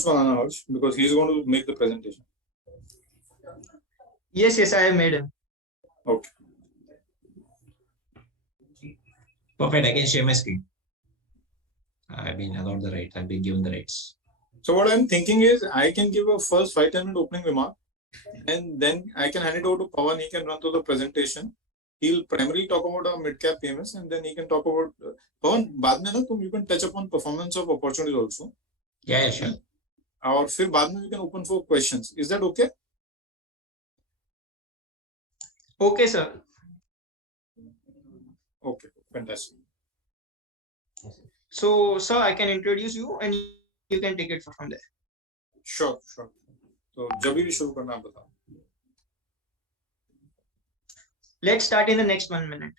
banana, Harsh, because he's going to make the presentation. Yes, I have made him. Okay. Perfect. I can share my screen. I've been allowed the right. I've been given the rights. So what I'm thinking is I can give a first 5-10 minute opening remark, and then I can hand it over to Pawan. He can run through the presentation. He'll primarily talk about our mid-cap PMS, and then he can talk about Pawan. बाद में ना तुम you can touch upon performance of opportunities also. Yeah, sure. और फिर बाद में we can open for questions. Is that okay? Okay, sir. Okay, fantastic. So, sir, I can introduce you and you can take it from there. Sure. तो जब भी शुरू करना आप बताओ. Let's start in the next 1 minute.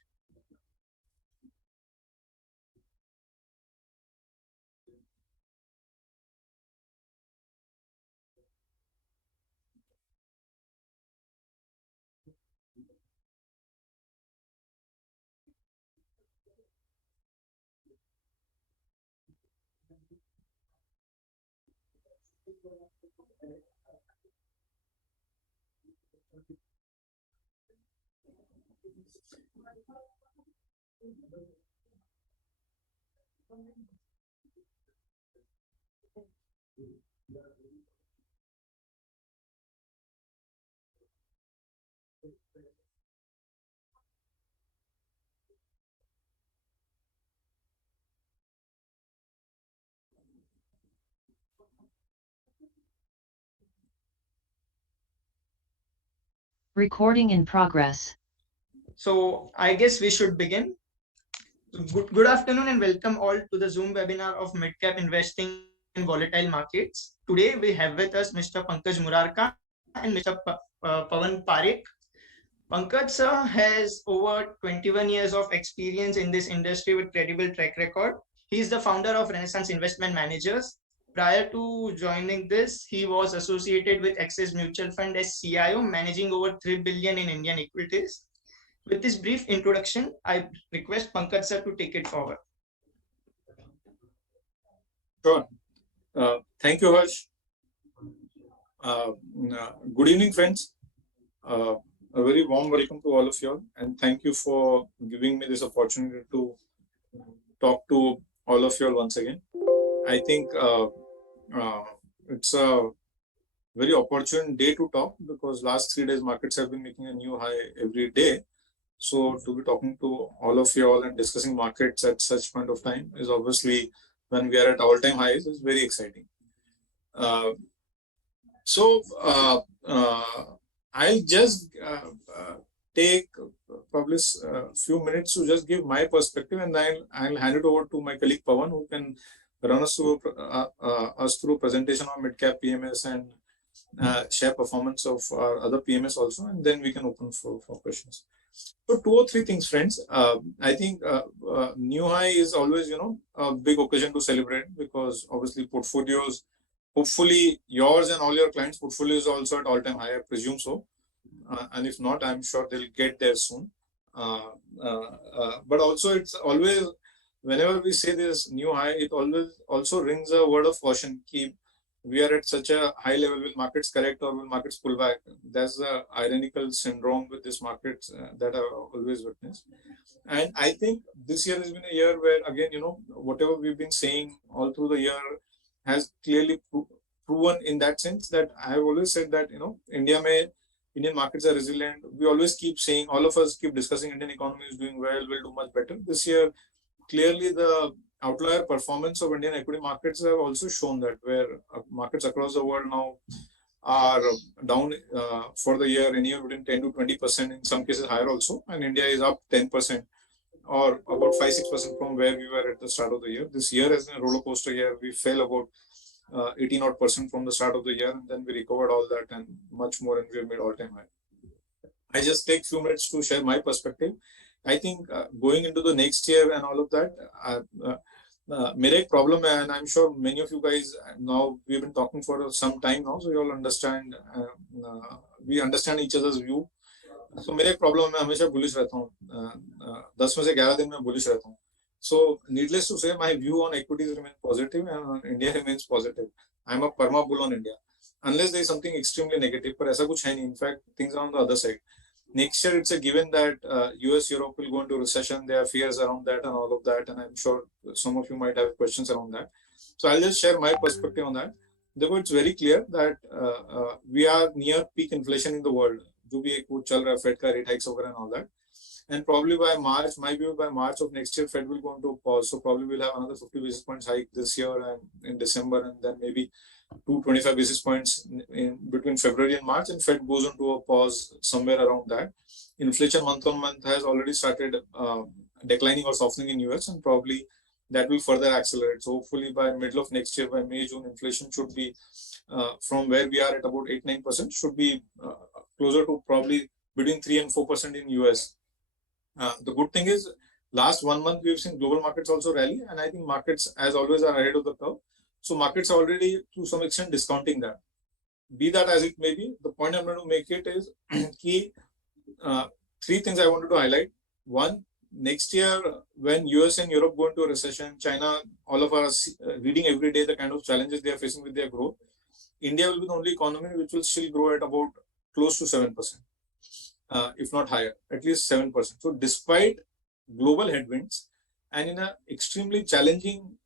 Recording in progress. So, I guess we should begin. Good afternoon and welcome all to the Zoom webinar of Midcap Investing in Volatile Markets. Today we have with us Mr. Pankaj Murarka and Mr. Pawan Parekh. Pankaj sir has over 21 years of experience in this industry with credible track record. He is the founder of Renaissance Investment Managers. Prior to joining this, he was associated with Axis Mutual Fund as CIO, managing over 3 billion in Indian equities. With this brief introduction, I request Pankaj sir to take it forward. Sure. Thank you, Harsh. Good evening, friends. A very warm welcome to all of you all, and thank you for giving me this opportunity to talk to all of you all once again. I think it's a very opportune day to talk because last 3 days markets have been making a new high every day. So to be talking to all of you all and discussing markets at such point of time is obviously, when we are at all-time highs, is very exciting. I'll just take probably a few minutes to just give my perspective, and then I'll hand it over to my colleague Pawan, who can run us through presentation on mid-cap PMS and share performance of our other PMS also, and then we can open for questions. So 2 or 3 things, friends. I think new high is always, a big occasion to celebrate because obviously portfolios, hopefully yours and all your clients' portfolios are also at all-time high, I presume so. And if not, I'm sure they'll get there soon. But also it's always, whenever we say this new high, it always also rings a word of caution. Keep we are at such a high level. Will markets correct or will markets pull back? That's the ironical syndrome with this market that I've always witnessed. And I think this year has been a year where, again, whatever we've been saying all through the year has clearly proven in that sense that I have always said that, Indian markets are resilient. We always keep saying, all of us keep discussing Indian economy is doing well, will do much better. This year, clearly the outlier performance of Indian equity markets have also shown that, where markets across the world now are down for the year anywhere between 10 to 20%, in some cases higher also, and India is up 10% or about 5-6% from where we were at the start of the year. This year has been a roller coaster year. We fell about 18% from the start of the year, and then we recovered all that and much more, and we have made all-time high. I just take few minutes to share my perspective. I think going into the next year and all of that, मेरा एक problem है, and I'm sure many of you guys now, we've been talking for some time now, so you all understand, we understand each other's view. So मेरा एक problem है, मैं हमेशा bullish रहता हूँ, 10 में से 11 दिन में bullish रहता हूँ. So needless to say, my view on equities remains positive and on India remains positive. I'm a perma bull on India. Unless there is something extremely negative, but aisa kuch hai nahi. In fact, things are on the other side. Next year, it's a given that US, Europe will go into recession. There are fears around that and all of that. And I'm sure some of you might have questions around that. So I'll just share my perspective on that. Therefore, it's very clear that we are near peak inflation in the world. जो भी एक वो चल रहा है Fed का rate hikes वगैरह and all that. And probably by March, my view by March of next year, Fed will go into a pause. So probably we'll have another 50 basis points hike this year and in December, and then maybe 225 basis points in between February and March, and Fed goes into a pause somewhere around that. Inflation month on month has already started declining or softening in US, and probably that will further accelerate. So hopefully by middle of next year, by May, June, inflation should be from where we are at about 8-9% should be closer to probably between 3 and 4% in US. The good thing is last 1 month we've seen global markets also rally, and I think markets as always are ahead of the curve. So markets are already to some extent discounting that. Be that as it may be, the point I'm going to make it is key. 3 things I wanted to highlight. One, next year when US and Europe go into a recession, China, all of us reading every day the kind of challenges they are facing with their growth. India will be the only economy which will still grow at about close to 7%, if not higher, at least 7%. So despite global headwinds and in an extremely challenging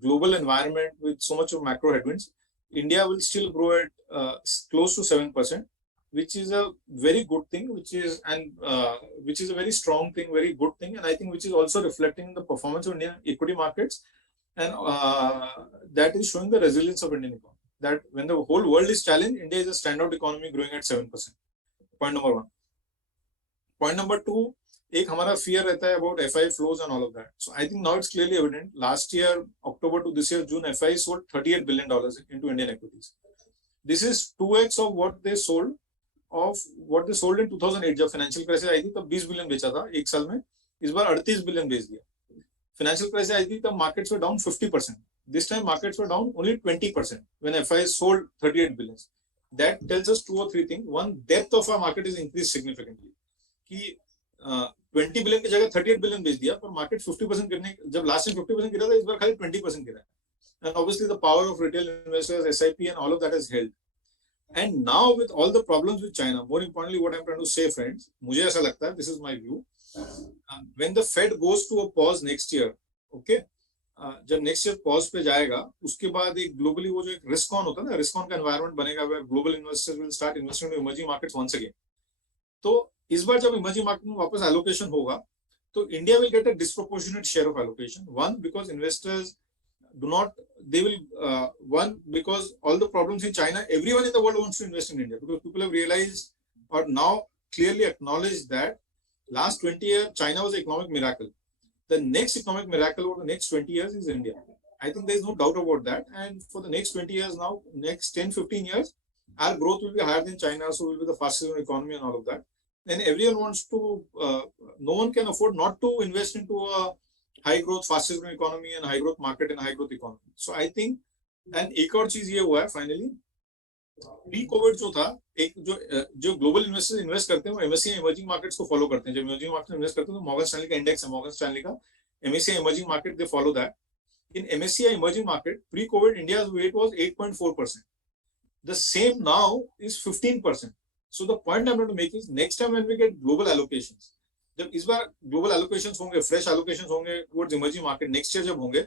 global environment with so much of macro headwinds, India will still grow at close to 7%, which is a very good thing, which is a very strong thing, very good thing, and I think which is also reflecting in the performance of Indian equity markets, and that is showing the resilience of Indian economy. That when the whole world is challenged, India is a standout economy growing at 7%. Point number 1. Point number 2, एक हमारा fear रहता है about FI flows and all of that. So I think now it's clearly evident. Last year, October to this year, June, FI sold $38 billion into Indian equities. This is 2x of what they sold in 2008. जब financial crisis आई थी तब 20 billion बेचा था एक साल में. इस बार 38 billion बेच दिया. Financial crisis आई थी तब markets were down 50%. This time markets were down only 20% when FI sold 38 billion. That tells us 2 or 3 things. One, depth of our market is increased significantly. कि 20 billion की जगह 38 billion बेच दिया, पर market 50% गिरने, जब last time 50% गिरा था, इस बार खाली 20% गिरा. And obviously the power of retail investors, SIP and all of that has held. And now with all the problems with China, more importantly, what I'm trying to say, friends, मुझे ऐसा लगता है, this is my view, when the Fed goes to a pause next year, okay, जब next year pause पे जाएगा, उसके बाद एक globally वो जो एक risk on होता है ना, risk on का environment बनेगा, where global investors will start investing in emerging markets once again. तो इस बार जब emerging market में वापस allocation होगा, तो India will get a disproportionate share of allocation. One, because investors do not, they will, one, because all the problems in China, everyone in the world wants to invest in India, because people have realized or now clearly acknowledged that last 20 years, China was an economic miracle. The next economic miracle over the next 20 years is India. I think there is no doubt about that. And for the next 20 years now, next 10, 15 years, our growth will be higher than China, so we'll be the fastest growing economy and all of that. And everyone wants to, no one can afford not to invest into a high growth, fastest growing economy and high growth market and high growth economy. So I think, and एक और चीज ये हुआ है finally, pre-COVID जो था, एक जो global investors invest करते हैं वो MSCI emerging markets को follow करते हैं. जब emerging markets में invest करते हैं तो Morgan Stanley का index है, Morgan Stanley का MSCI emerging market, they follow that. In MSCI emerging market, pre-COVID India's weight was 8.4%. The same now is 15%. So the point I'm going to make is next time when we get global allocations, जब इस बार global allocations होंगे, fresh allocations होंगे towards emerging market next year जब होंगे,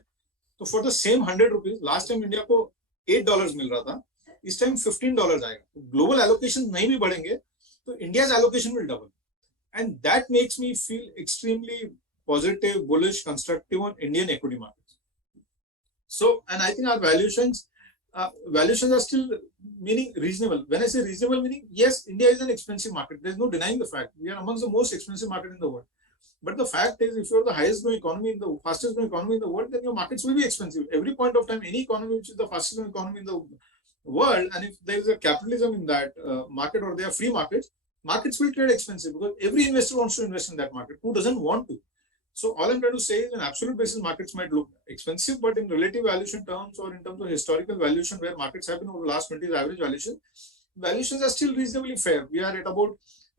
तो for the same 100 rupees, last time India को $8 मिल रहा था, इस टाइम $15 आएगा. ग्लोबल एलोकेशन नहीं भी बढ़ेंगे तो India's allocation will double, and that makes me feel extremely positive, bullish, constructive on Indian equity markets. So and I think our valuations are still meaning reasonable. When I say reasonable, meaning yes, India is an expensive market. There's no denying the fact. We are amongst the most expensive market in the world. But the fact is, if you're the highest growing economy in the fastest growing economy in the world, then your markets will be expensive. Every point of time, any economy which is the fastest growing economy in the world, and if there is a capitalism in that market or they are free markets, markets will trade expensive because every investor wants to invest in that market. Who doesn't want to? So all I'm trying to say is, in absolute basis, markets might look expensive, but in relative valuation terms or in terms of historical valuation, where markets have been over the last 20 years average valuations are still reasonably fair. We are at about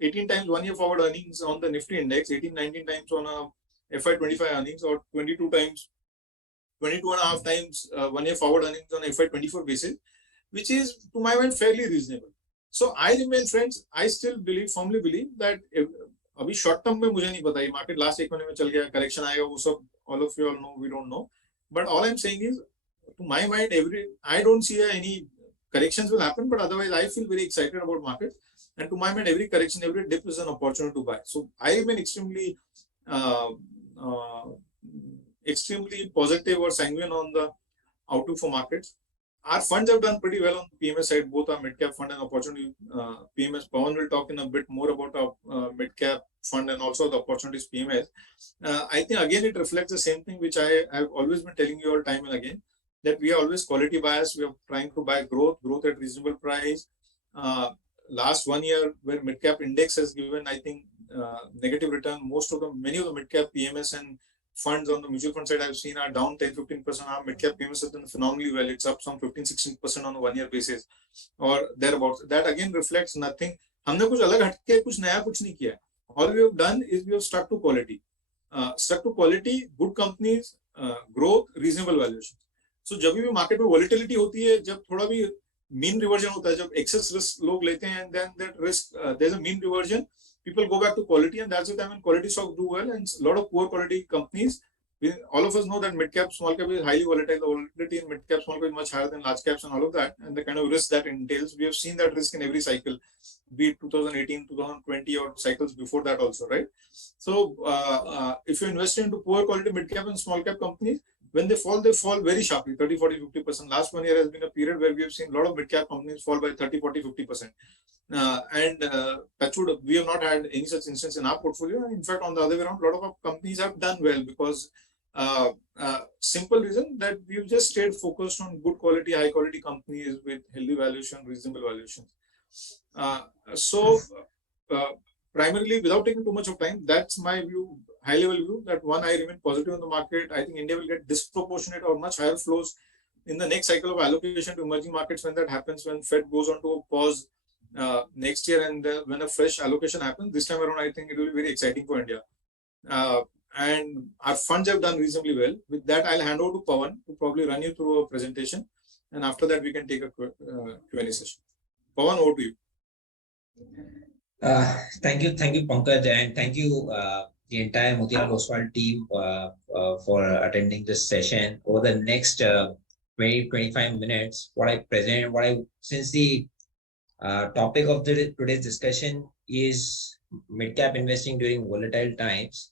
18 times 1 year forward earnings on the Nifty index, 18, 19 times on a FY25 earnings, or 22 times 22 and a half times 1 year forward earnings on FY24 basis, which is to my mind fairly reasonable. So I remain, friends, I still firmly believe that अभी short term में मुझे नहीं पता ये market last एक महीने में चल गया, correction आएगा, वो सब all of you all know, we don't know. But all I'm saying is, to my mind, I don't see any corrections will happen, but otherwise I feel very excited about market. And to my mind, every correction, every dip is an opportunity to buy. So I remain extremely positive or sanguine on the outlook for markets. Our funds have done pretty well on the PMS side, both our mid-cap fund and opportunity PMS. Pawan will talk in a bit more about our mid-cap fund and also the opportunities PMS. I think again it reflects the same thing which I have always been telling you all time and again, that we are always quality biased. We are trying to buy growth at reasonable price. Last 1 year, where mid-cap index has given, I think, negative return, many of the mid-cap PMS and funds on the mutual fund side I've seen are down 10-15%. Our mid-cap PMS has done phenomenally well. It's up some 15-16% on a 1 year basis or thereabouts. That again reflects nothing. हमने कुछ अलग हटके कुछ नया कुछ नहीं किया. All we have done is we have stuck to quality. Good companies, growth, reasonable valuation. So जब भी मार्केट में volatility होती है, जब थोड़ा भी mean reversion होता है, जब excess risk लोग लेते हैं, and then that risk there's a mean reversion, people go back to quality, and that's the time when quality stocks do well. And a lot of poor quality companies, all of us know that mid cap, small cap is highly volatile. The volatility in mid cap, small cap is much higher than large caps and all of that, and the kind of risk that entails. We have seen that risk in every cycle, be it 2018, 2020, or cycles before that also, right? So if you invest into poor quality mid cap and small cap companies, when they fall very sharply, 30, 40, 50%. Last 1 year has been a period where we have seen a lot of mid-cap companies fall by 30, 40, 50%. Touchwood, we have not had any such instance in our portfolio. In fact, on the other way around, a lot of our companies have done well because simple reason that we've just stayed focused on good quality, high quality companies with healthy valuation, reasonable valuations. Primarily, without taking too much of time, that's my view, high level view, that one, I remain positive on the market. I think India will get disproportionate or much higher flows in the next cycle of allocation to emerging markets when that happens, when Fed goes on to a pause next year, and when a fresh allocation happens. This time around, I think it will be very exciting for India. And our funds have done reasonably well. With that, I'll hand over to Pawan to probably run you through a presentation. And after that, we can take a Q&A session. Pawan, over to you. Thank you, Pankaj, and thank you the entire Motilal Oswal team for attending this session. Over the next 20-25 minutes, since the topic of today's discussion is mid-cap investing during volatile times,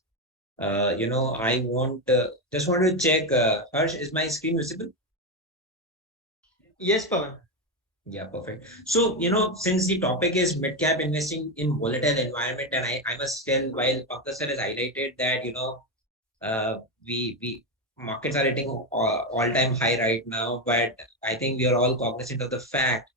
I just want to check, Harsh, is my screen visible? Yes, Pawan. Yeah, perfect. So, since the topic is mid-cap investing in volatile environment, and I must tell, while Pankaj sir has highlighted that, we markets are hitting all-time high right now, but I think we are all cognizant of the fact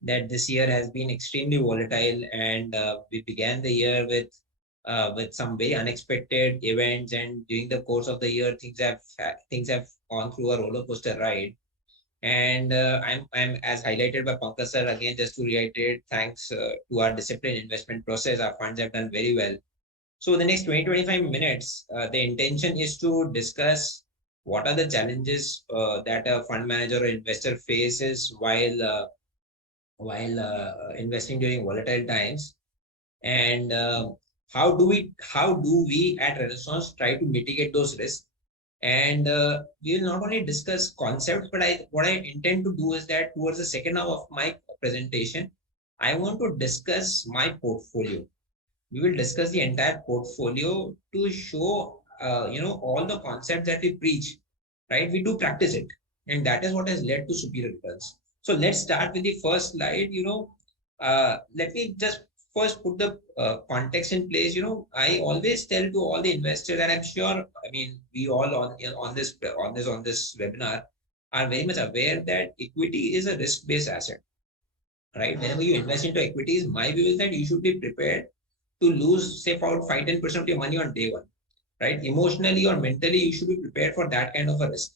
that this year has been extremely volatile, and we began the year with some very unexpected events, and during the course of the year, things have gone through a roller coaster ride. And I'm as highlighted by Pankaj sir, again, just to reiterate, thanks to our disciplined investment process, our funds have done very well. So the next 20-25 minutes, the intention is to discuss what are the challenges that a fund manager or investor faces while investing during volatile times, and how do we at Renaissance try to mitigate those risks. And we will not only discuss concepts, but what I intend to do is that towards the second half of my presentation, I want to discuss my portfolio. We will discuss the entire portfolio to show, all the concepts that we preach, right? We do practice it, and that is what has led to superior returns. So let's start with the first slide. Let me just first put the context in place. I always tell to all the investors, and I'm sure, we all on this webinar are very much aware that equity is a risk-based asset, right? Whenever you invest into equities, my view is that you should be prepared to lose, say, about 5-10% of your money on day one, right? Emotionally or mentally, you should be prepared for that kind of a risk.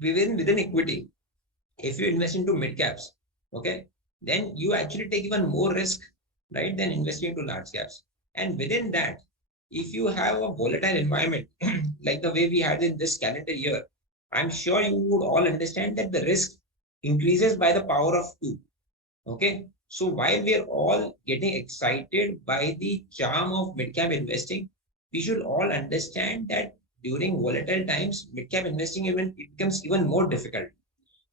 Within equity, if you invest into mid caps, okay, then you actually take even more risk, right, than investing into large caps. And within that, if you have a volatile environment like the way we had in this calendar year, I'm sure you would all understand that the risk increases by the power of two. Okay. So while we are all getting excited by the charm of mid-cap investing, we should all understand that during volatile times, mid-cap investing even it becomes even more difficult.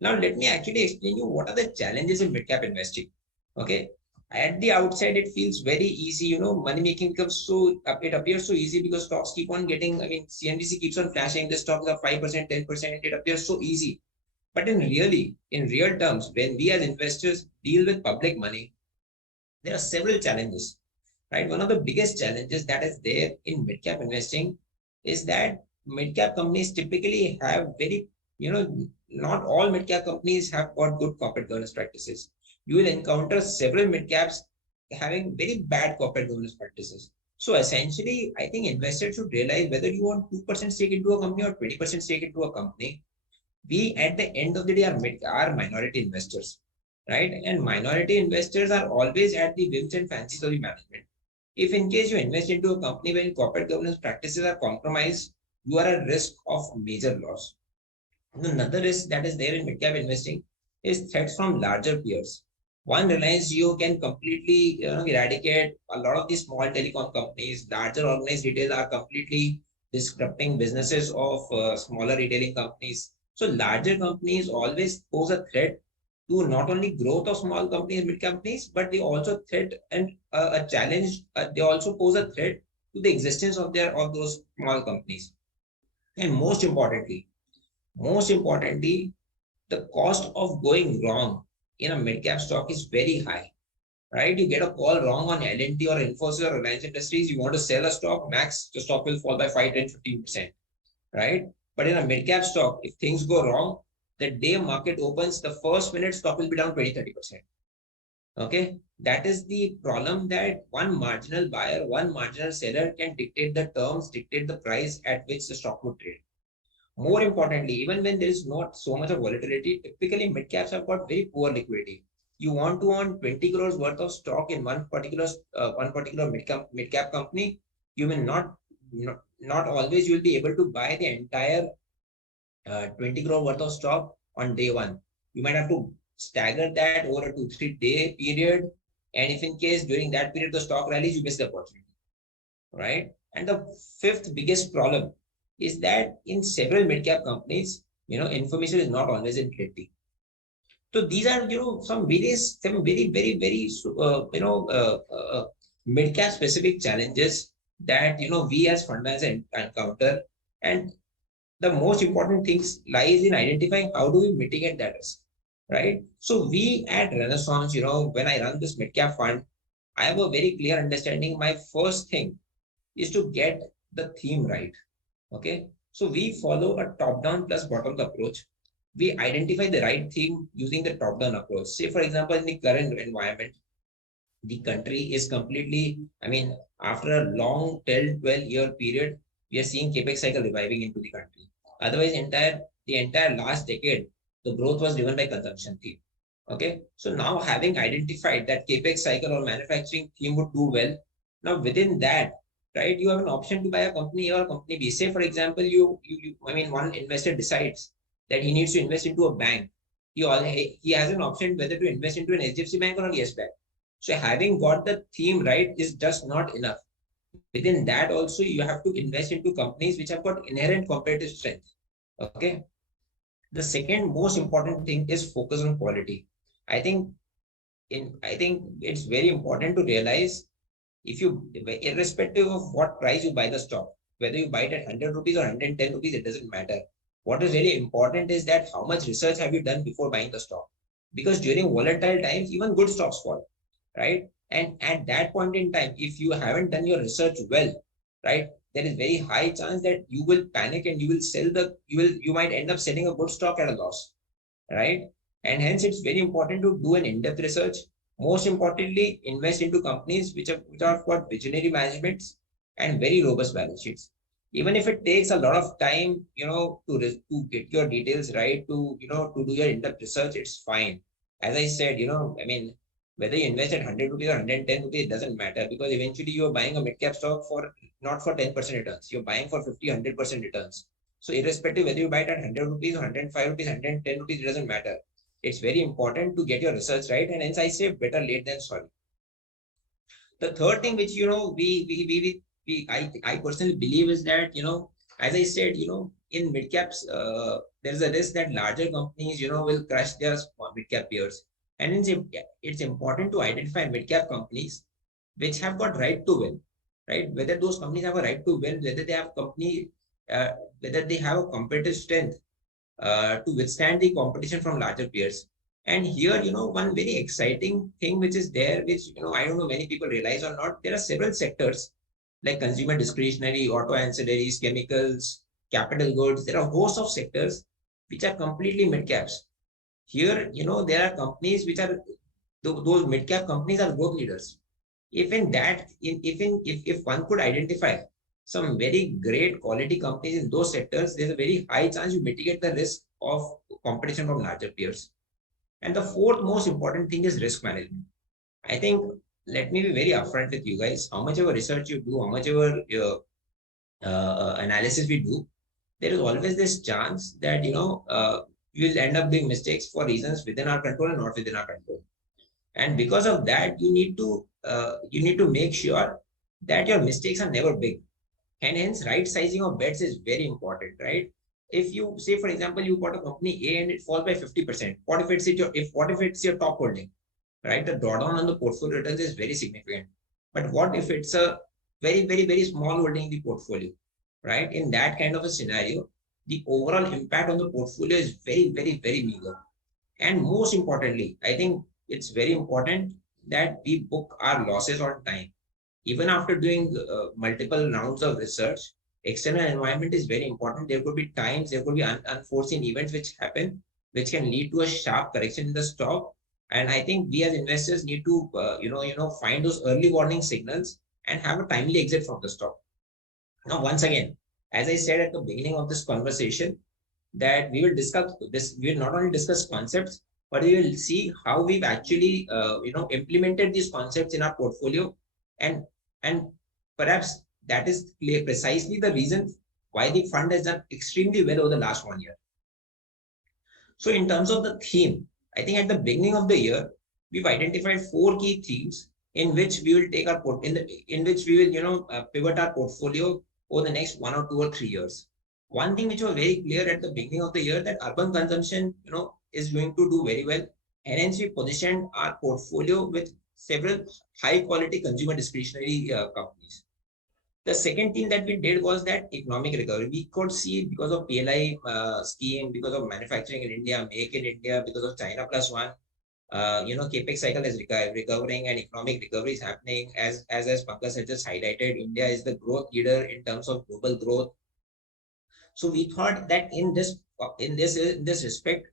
Now, let me actually explain you what are the challenges in mid-cap investing. Okay. At the outset, it feels very easy. Money making becomes so, it appears so easy because stocks keep on getting, CNBC keeps on flashing, the stocks are 5%, 10%. It appears so easy. But in real terms, when we as investors deal with public money, there are several challenges, right? One of the biggest challenges that is there in mid-cap investing is that mid-cap companies typically have not all mid-cap companies have got good corporate governance practices. You will encounter several mid-caps having very bad corporate governance practices. So essentially, I think investors should realize whether you want 2% stake into a company or 20% stake into a company. We at the end of the day are minority investors, right? And minority investors are always at the whims and fancies of the management. If in case you invest into a company where corporate governance practices are compromised, you are at risk of major loss. Another risk that is there in mid-cap investing is threats from larger peers. One, Reliance Jio can completely eradicate a lot of these small telecom companies. Larger organized retail are completely disrupting businesses of smaller retailing companies. So larger companies always pose a threat to not only growth of small companies, mid companies, but they also threat and a challenge. They also pose a threat to the existence of those small companies. And most importantly, the cost of going wrong in a mid-cap stock is very high, right? You get a call wrong on L&T or Infosys or Reliance Industries, you want to sell a stock, max, the stock will fall by 5, 10, 15%, right? But in a mid-cap stock, if things go wrong, the day market opens, the first minute stock will be down 20, 30%. Okay, that is the problem, that one marginal buyer, one marginal seller can dictate the terms, dictate the price at which the stock would trade. More importantly, even when there is not so much of volatility, typically mid caps have got very poor liquidity. You want to own 20 crores worth of stock in one particular mid cap company, you will not always you will be able to buy the entire 20 crore worth of stock on day one. You might have to stagger that over a 2-3 day period. And if in case during that period the stock rallies, you miss the opportunity, right? And the fifth biggest problem is that in several mid-cap companies, information is not always in clarity. So these are, some very, very, very, mid-cap specific challenges that, we as fund managers encounter. And the most important things lies in identifying how do we mitigate that risk, right? So we at Renaissance, when I run this mid-cap fund, I have a very clear understanding. My first thing is to get the theme right. Okay. So we follow a top-down plus bottom approach. We identify the right theme using the top-down approach. Say, for example, in the current environment, the country is completely, after a long 10, 12-year period, we are seeing capex cycle reviving into the country. Otherwise, the entire last decade, the growth was driven by consumption theme. Okay. So now having identified that capex cycle or manufacturing theme would do well, now within that, right, you have an option to buy a company A or a company B. Say, for example, one investor decides that he needs to invest into a bank. He has an option whether to invest into an HDFC bank or a Yes Bank. So having got the theme right is just not enough. Within that also, you have to invest into companies which have got inherent competitive strength. Okay. The second most important thing is focus on quality. I think it's very important to realize, if you, irrespective of what price you buy the stock, whether you buy it at 100 rupees or 110 rupees, it doesn't matter. What is really important is that how much research have you done before buying the stock? Because during volatile times, even good stocks fall, right? And at that point in time, if you haven't done your research well, right, there is very high chance that you will panic and you will you might end up selling a good stock at a loss, right? And hence it's very important to do an in-depth research. Most importantly, invest into companies which have got visionary managements and very robust balance sheets. Even if it takes a lot of time, to get your details right, to do your in-depth research, it's fine. As I said, whether you invest at 100 rupees or 110 rupees, it doesn't matter, because eventually you're buying a mid-cap stock for not for 10% returns. You're buying for 50, 100% returns. So irrespective whether you buy it at 100 rupees or 105 rupees, 110 rupees, it doesn't matter. It's very important to get your research right, and hence I say better late than sorry. The third thing which I personally believe is that, as I said, in mid caps, there's a risk that larger companies will crush their mid cap peers, and it's important to identify mid cap companies which have got right to win, right? Whether those companies have a right to win, whether they have whether they have a competitive strength to withstand the competition from larger peers. And here, one very exciting thing which is there, which, I don't know many people realize or not, there are several sectors like consumer discretionary, auto ancillaries, chemicals, capital goods. There are hosts of sectors which are completely mid caps. Here, there are companies which are, those mid cap companies are growth leaders. If one could identify some very great quality companies in those sectors, there's a very high chance you mitigate the risk of competition from larger peers. And the fourth most important thing is risk management. I think, let me be very upfront with you guys. How much ever research you do, how much ever analysis we do, there is always this chance that we will end up doing mistakes for reasons within our control and not within our control. And because of that, you need to make sure that your mistakes are never big. And hence, right sizing of bets is very important, right? If you say, for example, you bought a company A and it falls by 50%, what if it's your top holding, right? The drawdown on the portfolio returns is very significant. But what if it's a very, very, very small holding in the portfolio, right? In that kind of a scenario, the overall impact on the portfolio is very, very, very meager. And most importantly, I think it's very important that we book our losses on time. Even after doing multiple rounds of research, external environment is very important. There could be times, there could be unforeseen events which happen, which can lead to a sharp correction in the stock. And I think we as investors need to, find those early warning signals and have a timely exit from the stock. Now, once again, as I said at the beginning of this conversation, that we will discuss this. We will not only discuss concepts, but we will see how we've actually, implemented these concepts in our portfolio, and perhaps that is precisely the reason why the fund has done extremely well over the last 1 year. So, in terms of the theme, I think at the beginning of the year, we've identified 4 key themes in which we will take our in which we will pivot our portfolio over the next 1 or 2 or 3 years. One thing which was very clear at the beginning of the year, that urban consumption, is going to do very well. And hence we positioned our portfolio with several high quality consumer discretionary companies. The second thing that we did was that economic recovery. We could see, because of PLI scheme, because of manufacturing in India, make in India, because of China Plus One, capex cycle is recovering and economic recovery is happening. As Pankaj had just highlighted, India is the growth leader in terms of global growth. So we thought that in this respect,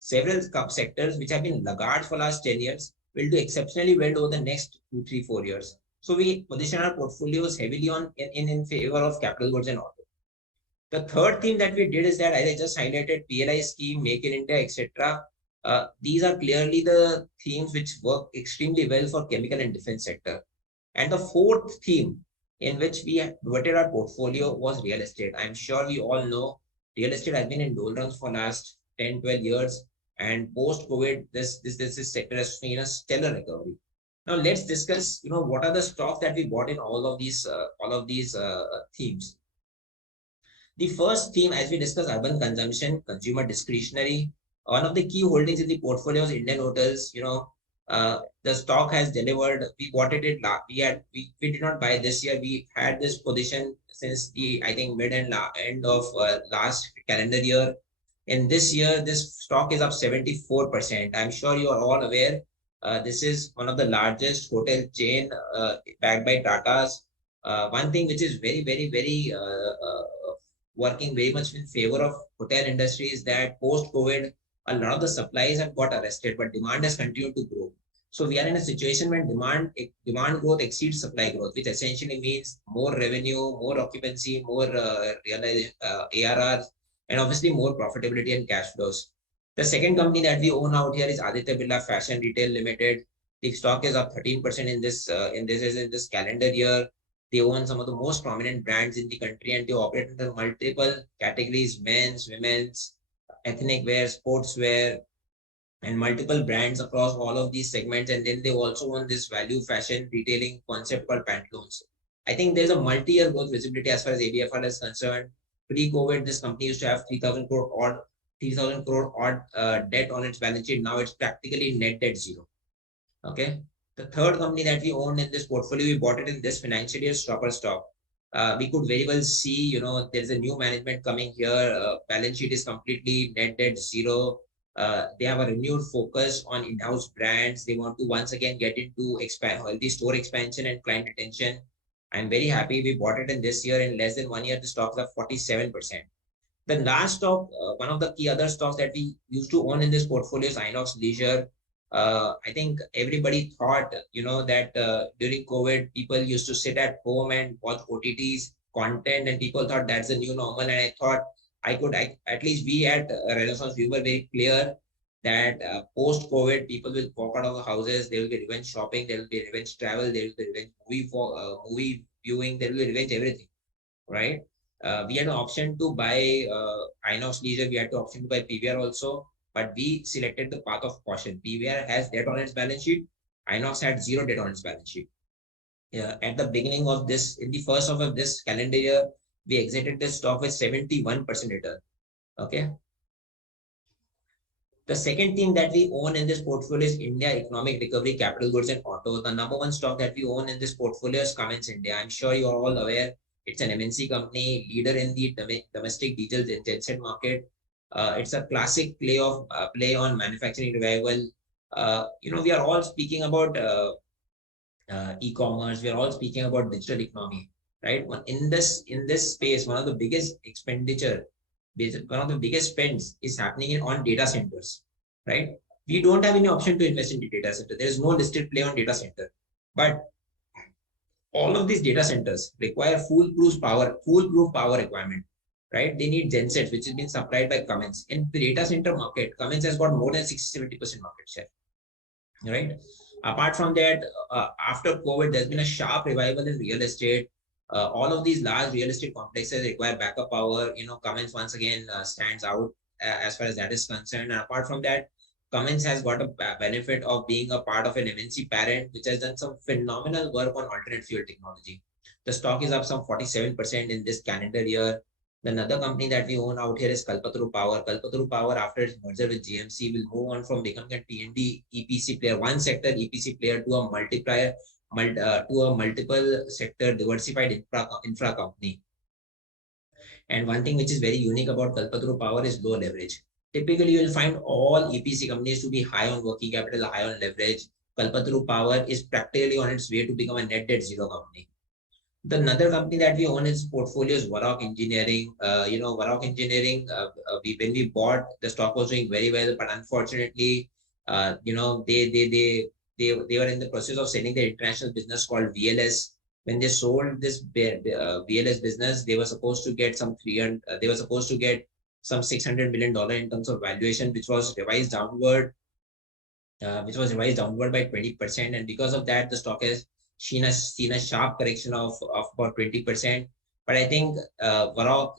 several sectors which have been laggards for last 10 years will do exceptionally well over the next 2, 3, 4 years. So we position our portfolios heavily in favor of capital goods and auto. The third thing that we did is that, as I just highlighted, PLI scheme, Make in India, etc. These are clearly the themes which work extremely well for chemical and defense sector. And the fourth theme in which we pivoted our portfolio was real estate. I'm sure we all know real estate has been in doldrums for last 10, 12 years. And post-COVID, this sector has seen a stellar recovery. Now let's discuss, what are the stocks that we bought in all of these themes. The first theme, as we discussed, urban consumption, consumer discretionary. One of the key holdings in the portfolio is Indian Hotels. The stock has delivered. We bought it. We did not buy this year. We had this position since the, I think, mid and end of last calendar year. In this year, this stock is up 74%. I'm sure you are all aware. This is one of the largest hotel chain backed by Tata's. One thing which is very, very, very working very much in favor of hotel industry is that post-COVID, a lot of the supplies have got arrested, but demand has continued to grow. So we are in a situation when demand growth exceeds supply growth, which essentially means more revenue, more occupancy, more ARR, and obviously more profitability and cash flows. The second company that we own out here is Aditya Birla Fashion Retail Limited. The stock is up 13% in this calendar year. They own some of the most prominent brands in the country, and they operate under multiple categories: men's, women's, ethnic wear, sportswear, and multiple brands across all of these segments. And then they also own this value fashion retailing concept called Pantaloons. I think there's a multi-year growth visibility as far as ABFR is concerned. Pre-COVID, this company used to have 3,000 crore odd debt on its balance sheet. Now it's practically net debt zero. Okay. The third company that we own in this portfolio, we bought it in this financial year, Stopper Stop. We could very well see, there's a new management coming here. Balance sheet is completely net debt zero. They have a renewed focus on in-house brands. They want to once again get into healthy store expansion and client retention. I'm very happy we bought it in this year. In less than 1 year, the stocks are 47%. The last stock, one of the key other stocks that we used to own in this portfolio is Inox Leisure. I think everybody thought, that during COVID, people used to sit at home and watch OTTs content, and people thought that's the new normal. And I thought at least we at Renaissance, we were very clear that post-COVID, people will walk out of the houses. There will be revenge shopping. There will be revenge travel. There will be revenge movie viewing. There will be revenge everything, right? We had an option to buy Inox Leisure. We had the option to buy PVR also, but we selected the path of caution. PVR has debt on its balance sheet. Inox had zero debt on its balance sheet. At the beginning of this, in the first half of this calendar year, we exited the stock with 71% return. Okay. The second thing that we own in this portfolio is India Economic Recovery, Capital Goods and Auto. The number one stock that we own in this portfolio is Cummins India. I'm sure you are all aware. It's an MNC company, leader in the domestic diesel genset market. It's a classic play on manufacturing revival. We are all speaking about e-commerce. We are all speaking about digital economy, right? In this space, one of the biggest spends is happening on data centers, right? We don't have any option to invest in the data center. There is no listed play on data center, but all of these data centers require foolproof power requirement, right? They need gensets, which has been supplied by Cummins. In the data center market, Cummins has got more than 60-70% market share, right? Apart from that, after COVID, there's been a sharp revival in real estate. All of these large real estate complexes require backup power. Cummins once again stands out as far as that is concerned. And apart from that, Cummins has got a benefit of being a part of an MNC parent, which has done some phenomenal work on alternate fuel technology. The stock is up some 47% in this calendar year. Another company that we own out here is Kalpataru Power. Kalpataru Power, after its merger with GMC, will move on from becoming a T&D EPC player, one sector EPC player, to a multiple sector diversified infra company. And one thing which is very unique about Kalpataru Power is low leverage. Typically, you will find all EPC companies to be high on working capital, high on leverage. Kalpataru Power is practically on its way to become a net debt zero company. The another company that we own in this portfolio is Varroc Engineering. Varroc Engineering, when we bought, the stock was doing very well, but unfortunately, they were in the process of selling their international business called VLS. When they sold this VLS business, they were supposed to get some $600 million in terms of valuation, which was revised downward by 20%. And because of that, the stock has seen a sharp correction of about 20%. But I think Varroc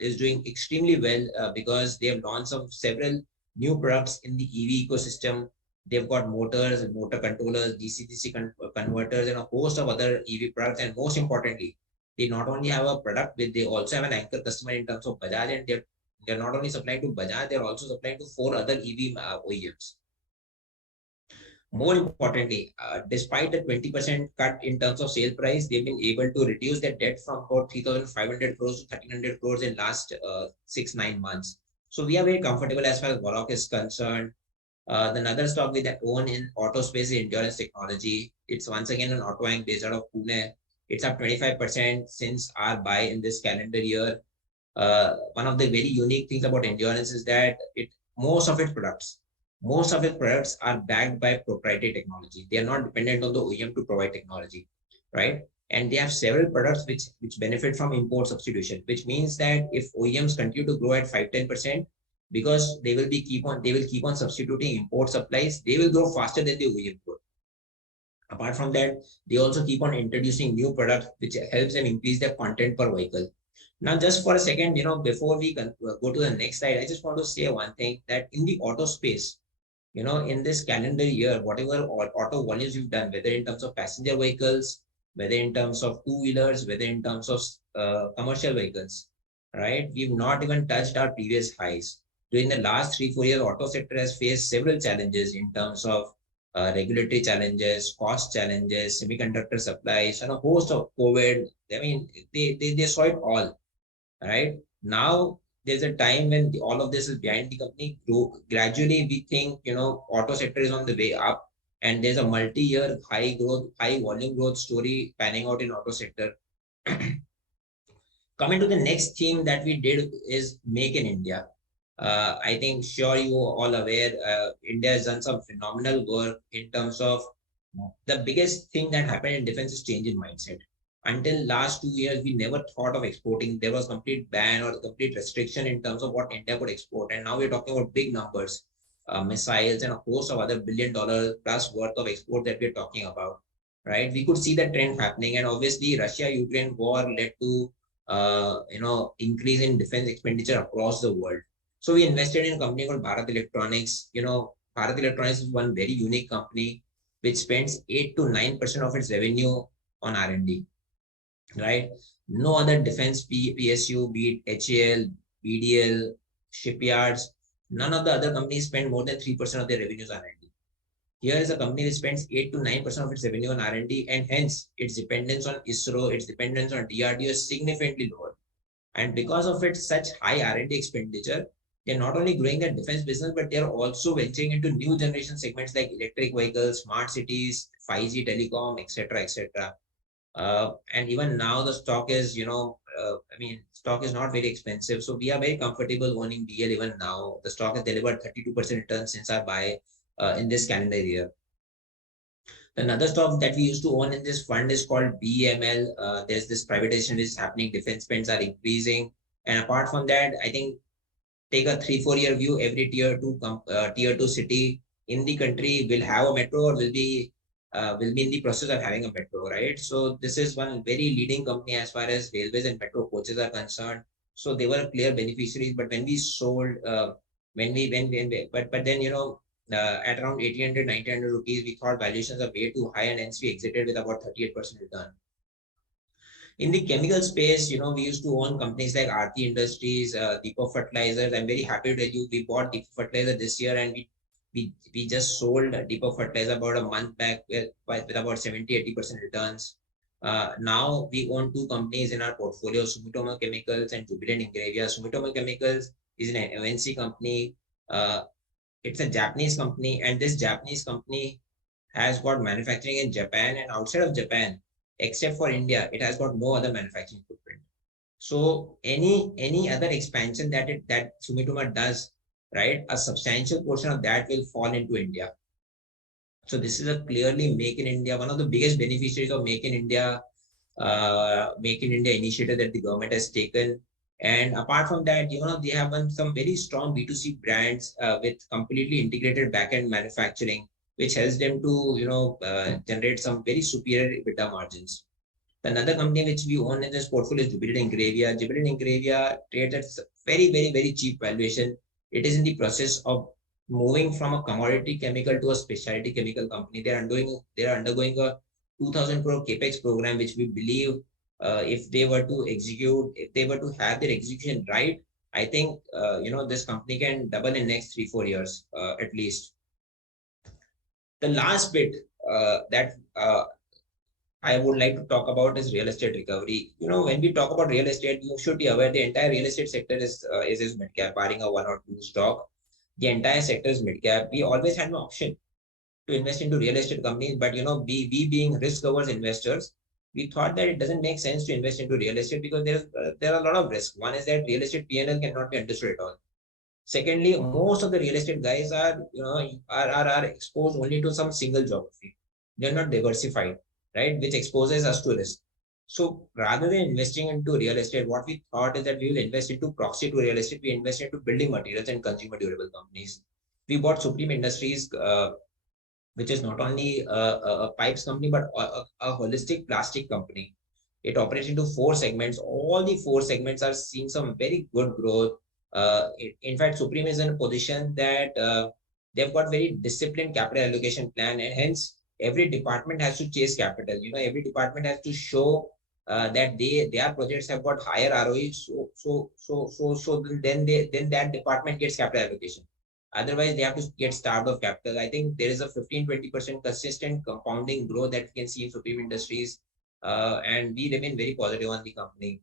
is doing extremely well because they have launched several new products in the EV ecosystem. They've got motors and motor controllers, DC-DC converters, and a host of other EV products. And most importantly, they not only have a product, but they also have an anchor customer in terms of Bajaj, and they're not only supplying to Bajaj, they're also supplying to 4 other EV OEMs. More importantly, despite the 20% cut in terms of sale price, they've been able to reduce their debt from about 3,500 crores to 1,300 crores in last 6-9 months. So we are very comfortable as far as Varroc is concerned. Another stock we own in auto space is Endurance Technology. It's once again an auto bank based out of Pune. It's up 25% since our buy in this calendar year. One of the very unique things about Endurance is that most of its products are backed by proprietary technology. They are not dependent on the OEM to provide technology, right? And they have several products which benefit from import substitution, which means that if OEMs continue to grow at 5-10%, because they will keep on substituting import supplies, they will grow faster than the OEM growth. Apart from that, they also keep on introducing new products which helps them increase their content per vehicle. Now, just for a second, before we go to the next slide, I just want to say one thing, that in the auto space, in this calendar year, whatever auto volumes you've done, whether in terms of passenger vehicles, whether in terms of two-wheelers, whether in terms of commercial vehicles, right? We've not even touched our previous highs. During the last 3-4 years, auto sector has faced several challenges in terms of regulatory challenges, cost challenges, semiconductor supplies, and a host of COVID. I mean, they saw it all, right? Now there's a time when all of this is behind the company. Gradually, we think, auto sector is on the way up, and there's a multi-year high growth, high volume growth story panning out in auto sector. Coming to the next theme that we did is Make in India. I think sure you all aware, India has done some phenomenal work in terms of the biggest thing that happened in defense is change in mindset. Until last 2 years, we never thought of exporting. There was complete ban or complete restriction in terms of what India could export. And now we're talking about big numbers, missiles and a host of other $1 billion plus worth of export that we're talking about, right? We could see that trend happening. And obviously Russia-Ukraine war led to, increase in defense expenditure across the world. So we invested in a company called Bharat Electronics. Bharat Electronics is one very unique company which spends 8 to 9% of its revenue on R&D, right? No other defense PSU, be it HAL, BDL, shipyards, none of the other companies spend more than 3% of their revenues on R&D. Here is a company that spends 8 to 9% of its revenue on R&D, and hence its dependence on ISRO, its dependence on DRDO is significantly lower. And because of its such high R&D expenditure, they're not only growing their defense business, but they're also venturing into new generation segments like electric vehicles, smart cities, 5G telecom, etc., etc. And even now the stock is, stock is not very expensive. So we are very comfortable owning BL even now. The stock has delivered 32% return since our buy in this calendar year. Another stock that we used to own in this fund is called BML. There's this privatization which is happening. Defense spends are increasing. And apart from that, I think take a 3-4 year view, every tier two city in the country will have a metro or will be in the process of having a metro, right? So this is one very leading company as far as railways and metro coaches are concerned. So they were clear beneficiaries, but when we sold, but then, at around 1,800, 1,900 rupees, we thought valuations are way too high, and hence we exited with about 38% return. In the chemical space, we used to own companies like Aarti Industries, Deepak Fertilizers. I'm very happy to tell you we bought Deepak Fertilizer this year, and we just sold Deepak Fertilizer about a month back with about 70-80% returns. Now we own two companies in our portfolio, Sumitomo Chemicals and Jubilant Ingredient. Sumitomo Chemicals is an MNC company. It's a Japanese company, and this Japanese company has got manufacturing in Japan, and outside of Japan, except for India, it has got no other manufacturing footprint. So any other expansion that Sumitomo does, right, a substantial portion of that will fall into India. So this is a clearly Make in India, one of the biggest beneficiaries of Make in India initiative that the government has taken. And apart from that, they have some very strong B2C brands with completely integrated backend manufacturing, which helps them to generate some very superior EBITDA margins. Another company which we own in this portfolio is Jubilant Ingredient. Jubilant Ingredient trades at very, very, very cheap valuation. It is in the process of moving from a commodity chemical to a specialty chemical company. They are undergoing a 2,000 crore capex program, which we believe if they were to have their execution right, I think this company can double in next 3-4 years at least. The last bit that I would like to talk about is real estate recovery. When we talk about real estate, you should be aware the entire real estate sector is mid cap, barring a 1 or 2 stock. The entire sector is mid cap. We always had an option to invest into real estate companies, but we being risk-averse investors, we thought that it doesn't make sense to invest into real estate because there are a lot of risks. One is that real estate P&L cannot be understood at all. Secondly, most of the real estate guys are exposed only to some single geography. They're not diversified, right? Which exposes us to risk. So rather than investing into real estate, what we thought is that we will invest into proxy to real estate. We invest into building materials and consumer durable companies. We bought Supreme Industries which is not only a pipes company, but a holistic plastic company. It operates into 4 segments. All the 4 segments are seeing some very good growth. In fact, Supreme is in a position that they've got very disciplined capital allocation plan, and hence every department has to chase capital. Every department has to show that their projects have got higher ROE. So then that department gets capital allocation. Otherwise, they have to get starved of capital. I think there is a 15-20% consistent compounding growth that we can see in Supreme Industries, and we remain very positive on the company.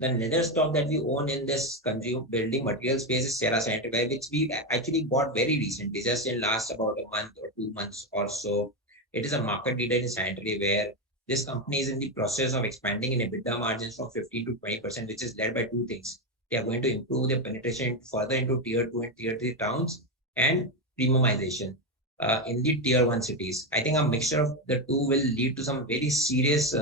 The another stock that we own in this consumer building material space is Cera Sanitaryware, which we actually bought very recently, just in last about a month or 2 months or so. It is a market leader in sanitary ware. This company is in the process of expanding in EBITDA margins from 15 to 20%, which is led by 2 things. They are going to improve their penetration further into tier 2 and tier 3 towns, and premiumization in the tier 1 cities. I think a mixture of the two will lead to some very serious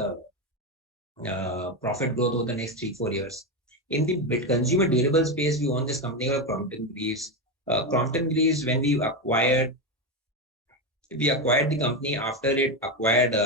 profit growth over the next 3-4 years. In the consumer durable space, we own this company called Crompton Greaves. Crompton Greaves, when we acquired the company after it acquired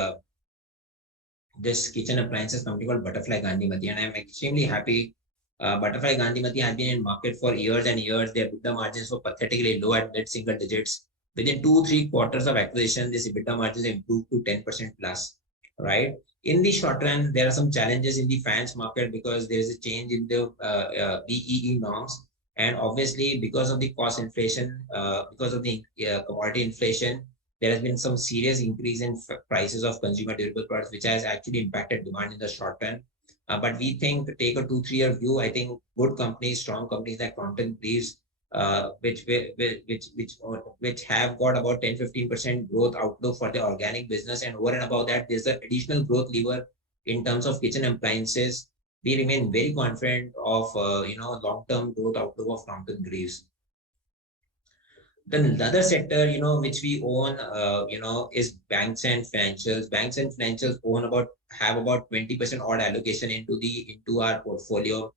this kitchen appliances company called Butterfly Gandhimathi, and I'm extremely happy. Butterfly Gandhimathi has been in market for years and years. Their EBITDA margins were pathetically low at mid-single digits. Within 2-3 quarters of acquisition, this EBITDA margins improved to 10% plus, right? In the short run, there are some challenges in the fans market because there is a change in the BEE norms. And obviously, because of the cost inflation, because of the commodity inflation, there has been some serious increase in prices of consumer durable products, which has actually impacted demand in the short term. But we think to take a 2-3 year view, I think good companies, strong companies like Crompton Greaves, which have got about 10-15% growth outlook for the organic business, and over and above that, there's an additional growth lever in terms of kitchen appliances. We remain very confident of long-term growth outlook of Crompton Greaves. The other sector, which we own, is banks and financials. Banks and financials have about 20% odd allocation into our portfolio.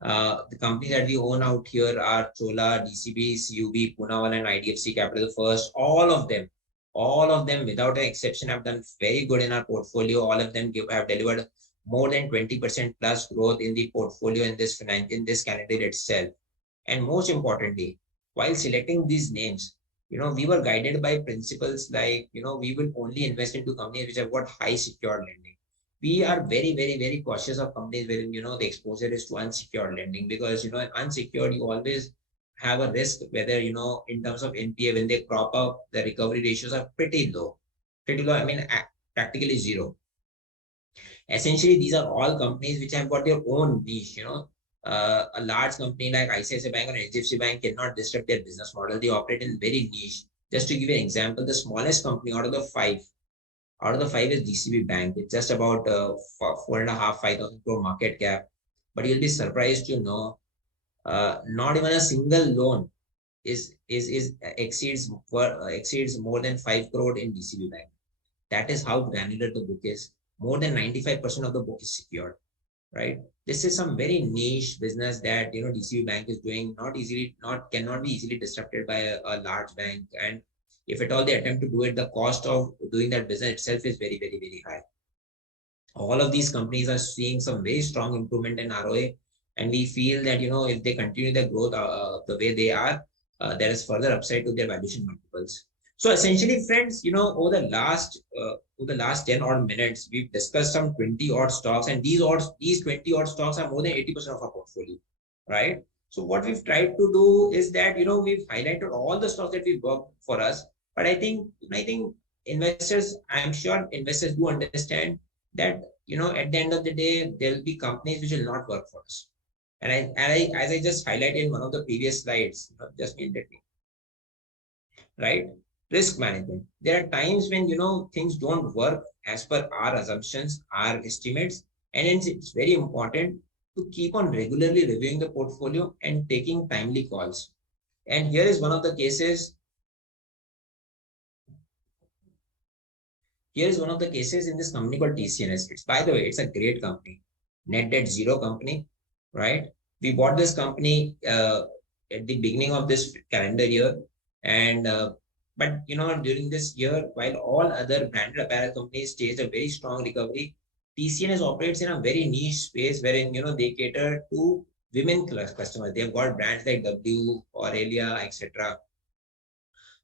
The companies that we own out here are Chola, DCB, CUB, Poonawalla, and IDFC Capital First. All of them, without an exception, have done very good in our portfolio. All of them have delivered more than 20% plus growth in the portfolio in this calendar itself. And most importantly, while selecting these names, we were guided by principles like, we will only invest into companies which have got high secured lending. We are very, very, very cautious of companies wherein, the exposure is to unsecured lending, because, unsecured, you always have a risk whether, in terms of NPA, when they crop up, the recovery ratios are pretty low. I mean, practically zero. Essentially, these are all companies which have got their own niche, a large company like ICICI Bank or HDFC Bank cannot disrupt their business model. They operate in very niche. Just to give you an example, the smallest company out of the five is DCB Bank. It's just about 4.5-5,000 crore market cap. But you'll be surprised to know, not even a single loan exceeds more than 5 crore in DCB Bank. That is how granular the book is. More than 95% of the book is secured, right? This is some very niche business that DCB Bank is doing, cannot be easily disrupted by a large bank. And if at all they attempt to do it, the cost of doing that business itself is very, very, very high. All of these companies are seeing some very strong improvement in ROA, and we feel that if they continue their growth the way they are, there is further upside to their valuation multiples. So essentially, friends, over the last 10 odd minutes, we've discussed some 20 odd stocks, and these 20 odd stocks are more than 80% of our portfolio, right? So what we've tried to do is that we've highlighted all the stocks that we work for us, but I think investors, I'm sure investors do understand that at the end of the day, there will be companies which will not work for us. And I as I just highlighted in one of the previous slides, just a minute, right? Risk management. There are times when things don't work as per our assumptions, our estimates, and it's very important to keep on regularly reviewing the portfolio and taking timely calls. And here is one of the cases. Here is one of the cases in this company called TCNS. By the way, it's a great company, net debt zero company, right? We bought this company at the beginning of this calendar year, and But during this year, while all other branded apparel companies staged a very strong recovery, TCNS operates in a very niche space wherein they cater to women customers. They've got brands like W, Aurelia, etc.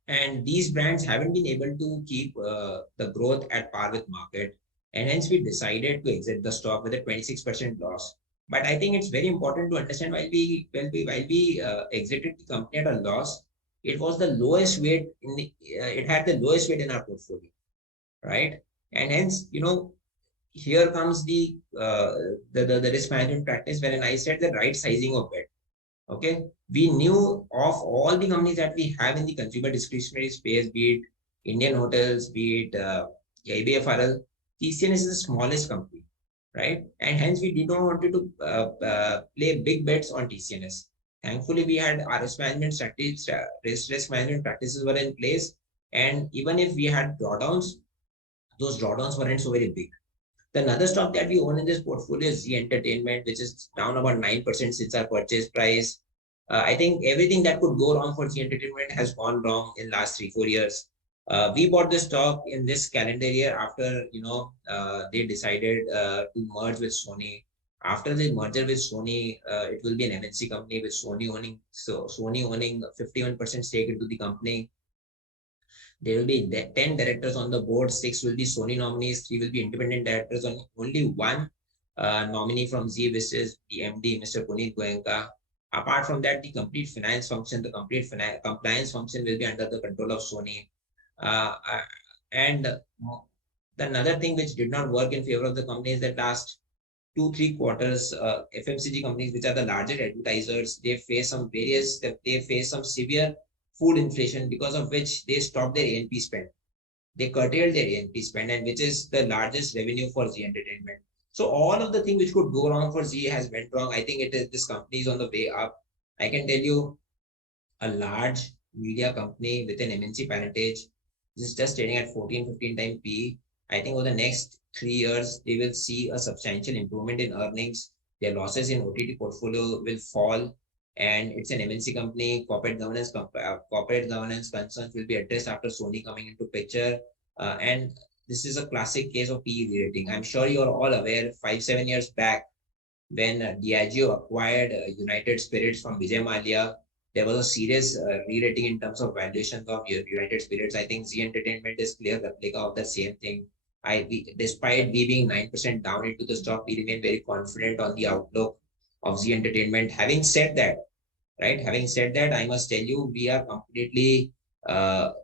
And these brands haven't been able to keep the growth at par with market, and hence we decided to exit the stock with a 26% loss. But I think it's very important to understand, while we exited the company at a loss, it was the lowest weight in the it had the lowest weight in our portfolio, right? And hence, here comes the risk management practice, wherein I said the right sizing of bet. Okay, we knew of all the companies that we have in the consumer discretionary space, be it Indian Hotels, be it ABFRL. TCNS is the smallest company, right? And hence we did not want to play big bets on TCNS. Thankfully, we had our risk management strategies, risk management practices were in place, and even if we had drawdowns, those drawdowns weren't so very big. The another stock that we own in this portfolio is Zee Entertainment, which is down about 9% since our purchase price. I think everything that could go wrong for Zee Entertainment has gone wrong in last 3-4 years. We bought this stock in this calendar year after they decided to merge with Sony. After the merger with Sony, it will be an MNC company with Sony owning 51% stake into the company. There will be 10 directors on the board, 6 will be Sony nominees, 3 will be independent directors, and only one nominee from Zee, which is the MD, Mr. Puneet Goenka. Apart from that, the complete finance function, the complete compliance function will be under the control of Sony. And another thing which did not work in favor of the company is that last 2-3 quarters, FMCG companies, which are the largest advertisers, they face some severe food inflation, because of which they stopped their A&P spend. They curtailed their A&P spend, and which is the largest revenue for Zee Entertainment. So all of the things which could go wrong for Zee has went wrong. I think this company is on the way up. I can tell you, a large media company with an MNC parentage is just trading at 14-15 times PE. I think over the next 3 years, they will see a substantial improvement in earnings. Their losses in OTT portfolio will fall, and it's an MNC company. Corporate governance concerns will be addressed after Sony coming into picture. And this is a classic case of PE re-rating. I'm sure you're all aware, 5-7 years back, when Diageo acquired United Spirits from Vijay Mallya, there was a serious re-rating in terms of valuation of United Spirits. I think Zee Entertainment is clear replica of the same thing. Despite we being 9% down into the stock, we remain very confident on the outlook of Zee Entertainment. Having said that, I must tell you, we are completely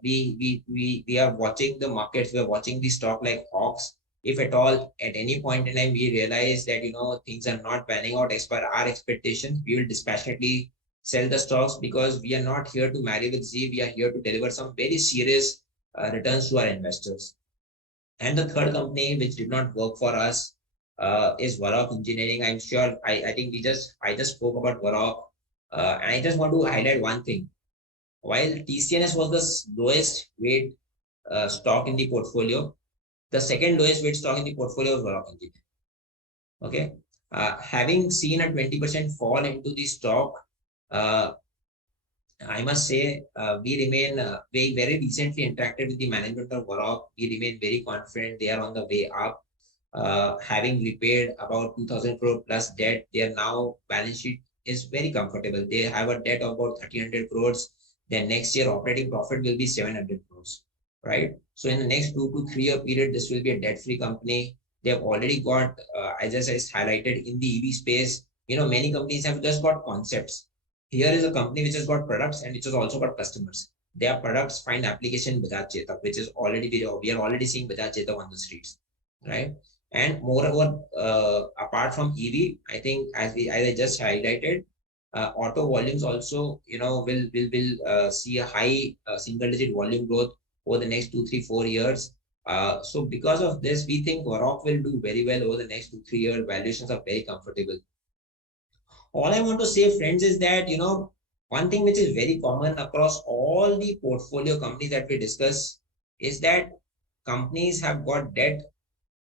we are watching the markets. We are watching the stock like hawks. If at all, at any point in time, we realize that things are not panning out as per our expectations, we will dispassionately sell the stocks, because we are not here to marry with Zee. We are here to deliver some very serious returns to our investors. And the third company which did not work for us is Varroc Engineering. I'm sure I think I just spoke about Varroc, and I just want to highlight one thing. While TCNS was the lowest weight stock in the portfolio, the second lowest weight stock in the portfolio was Varroc Engineering. Okay, having seen a 20% fall into the stock, I must say we remain very recently interacted with the management of Varroc. We remain very confident they are on the way up. Having repaid about 2,000 crore plus debt, their now balance sheet is very comfortable. They have a debt of about 1,300 crores. Then next year operating profit will be 700 crores, right? So in the next 2 to 3 year period, this will be a debt-free company. They have already got, as I highlighted in the EV space, many companies have just got concepts. Here is a company which has got products and which has also got customers. Their products find application in Bajaj Chetak, which is already we are already seeing Bajaj Chetak on the streets, right? And moreover, apart from EV, I think as I just highlighted, auto volumes also will see a high single-digit volume growth over the next 2, 3, 4 years. So because of this, we think Varroc will do very well over the next 2, 3 years. Valuations are very comfortable. All I want to say, friends, is that one thing which is very common across all the portfolio companies that we discuss is that companies have got debt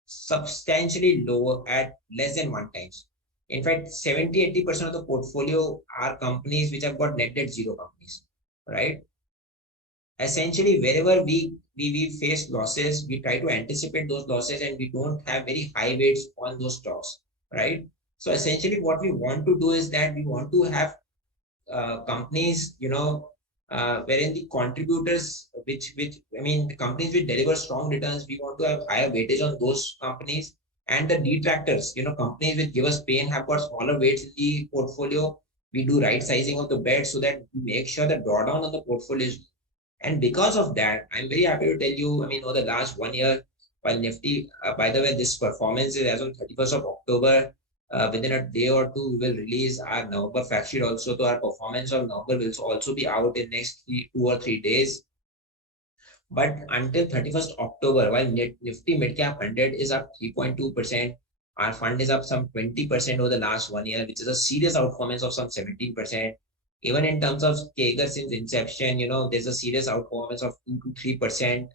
substantially lower at less than 1 times. In fact, 70-80% of the portfolio are companies which have got net debt zero companies, right? essentially wherever we face losses, we try to anticipate those losses and we don't have very high weights on those stocks, right? So essentially what we want to do is that we want to have companies, wherein the contributors, which I mean, the companies which deliver strong returns, we want to have higher weightage on those companies. And the detractors, companies which give us pain have got smaller weights in the portfolio. We do right sizing of the bets so that we make sure the drawdown on the portfolio is. And because of that, I'm very happy to tell you, I mean, over the last 1 year, while Nifty, by the way, this performance is as on 31st of October. Within a day or two, we will release our November fact sheet also. So our performance of November will also be out in next 2 or 3 days. But until 31st October, while Nifty Midcap 100 is up 3.2%, our fund is up some 20% over the last 1 year, which is a serious outperformance of some 17%. Even in terms of CAGR since inception, there's a serious outperformance of 2 to 3%.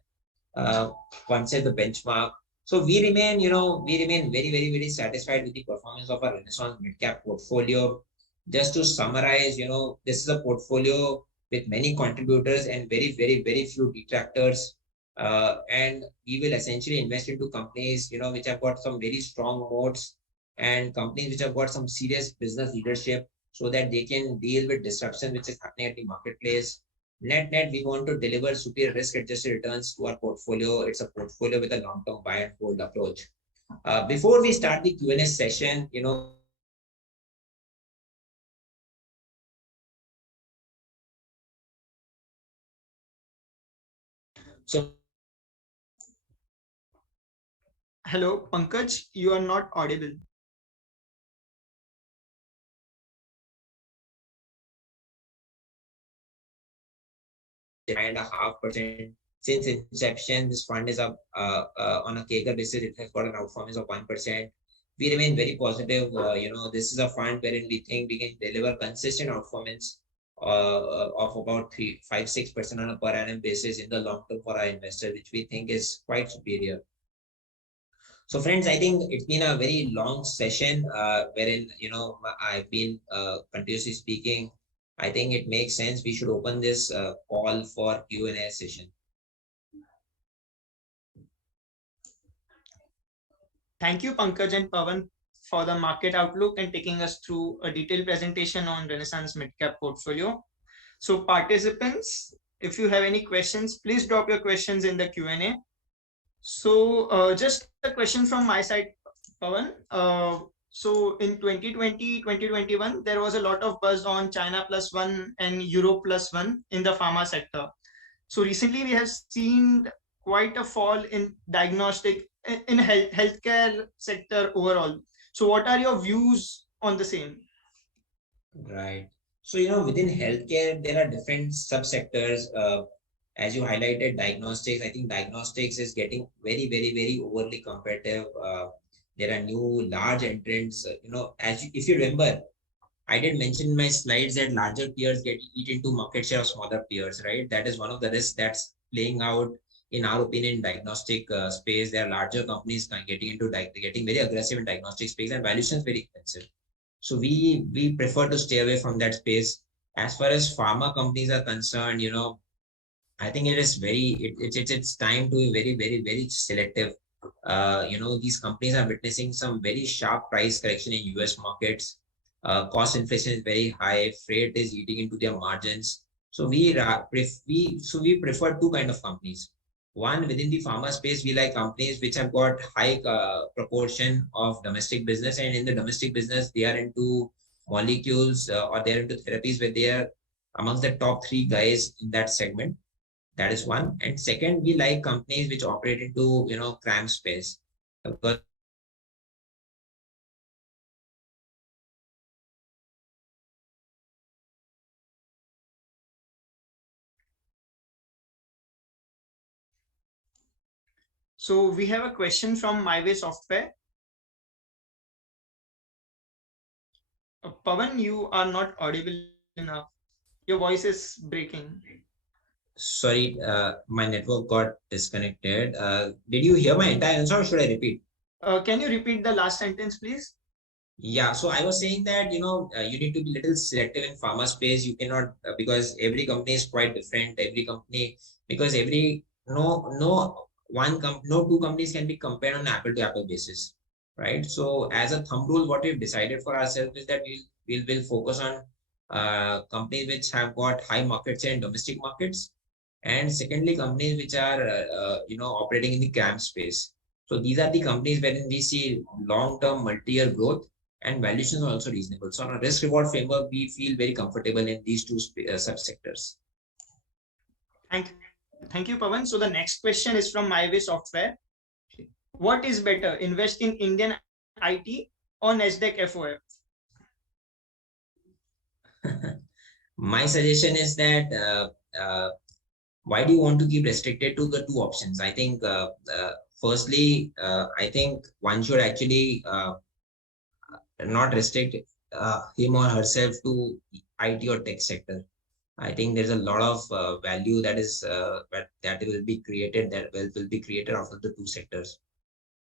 Once at the benchmark. So we remain very, very, very satisfied with the performance of our Renaissance Midcap portfolio. Just to summarize, this is a portfolio with many contributors and very, very, very few detractors. And we will essentially invest into companies, which have got some very strong moats and companies which have got some serious business leadership so that they can deal with disruption which is happening at the marketplace. Net, we want to deliver superior risk-adjusted returns to our portfolio. It's a portfolio with a long-term buy and hold approach. Before we start the Q&A session, so Hello, Pankaj, you are not audible. and 0.5%. Since inception, this fund is up on a CAGR basis. It has got an outperformance of 1%. We remain very positive. This is a fund wherein we think we can deliver consistent outperformance of about 5-6% on a per annum basis in the long term for our investors, which we think is quite superior. So friends, I think it's been a very long session wherein, I've been continuously speaking. I think it makes sense. We should open this call for Q&A session. Thank you, Pankaj and Pawan, for the market outlook and taking us through a detailed presentation on Renaissance Midcap portfolio. So participants, if you have any questions, please drop your questions in the Q&A. So just a question from my side, Pawan. So in 2020, 2021, there was a lot of buzz on China plus one and Europe plus one in the pharma sector. So recently we have seen quite a fall in diagnostic in healthcare sector overall. So what are your views on the same? Right. So, within healthcare, there are different subsectors. As you highlighted, diagnostics, I think diagnostics is getting very, very, very overly competitive. There are new large entrants, if you remember, I did mention in my slides that larger peers eat into market share of smaller peers, right? That is one of the risks that's playing out, in our opinion, in diagnostic space. There are larger companies getting very aggressive in diagnostic space and valuation is very expensive. So we prefer to stay away from that space. As far as pharma companies are concerned, I think it's time to be very, very, very selective. These companies are witnessing some very sharp price correction in US markets. Cost inflation is very high. Freight is eating into their margins. So we prefer two kind of companies. One, within the pharma space, we like companies which have got high proportion of domestic business, and in the domestic business, they are into molecules or they're into therapies where they are amongst the top 3 guys in that segment. That is one. And second, we like companies which operate into, CRAM space. Because So we have a question from MyWay Software. Pawan, you are not audible enough. Your voice is breaking. Sorry, my network got disconnected. Did you hear my entire answer or should I repeat? Can you repeat the last sentence, please? Yeah, so I was saying that, you need to be little selective in pharma space. You cannot, because every company is quite different. Every company, because no two companies can be compared on an apple to apple basis, right? So as a thumb rule, what we've decided for ourselves is that will focus on companies which have got high market share in domestic markets, and secondly, companies which are operating in the CRAM space. So these are the companies wherein we see long-term multi-year growth and valuations are also reasonable. So on a risk-reward framework, we feel very comfortable in these two subsectors. Thank you, Pawan. So the next question is from MyWay Software. What is better, invest in Indian IT or Nasdaq FOF? My suggestion is that why do you want to keep restricted to the two options? I think firstly, I think one should actually not restrict him or herself to IT or tech sector. I think there's a lot of value that will be created will be created out of the two sectors.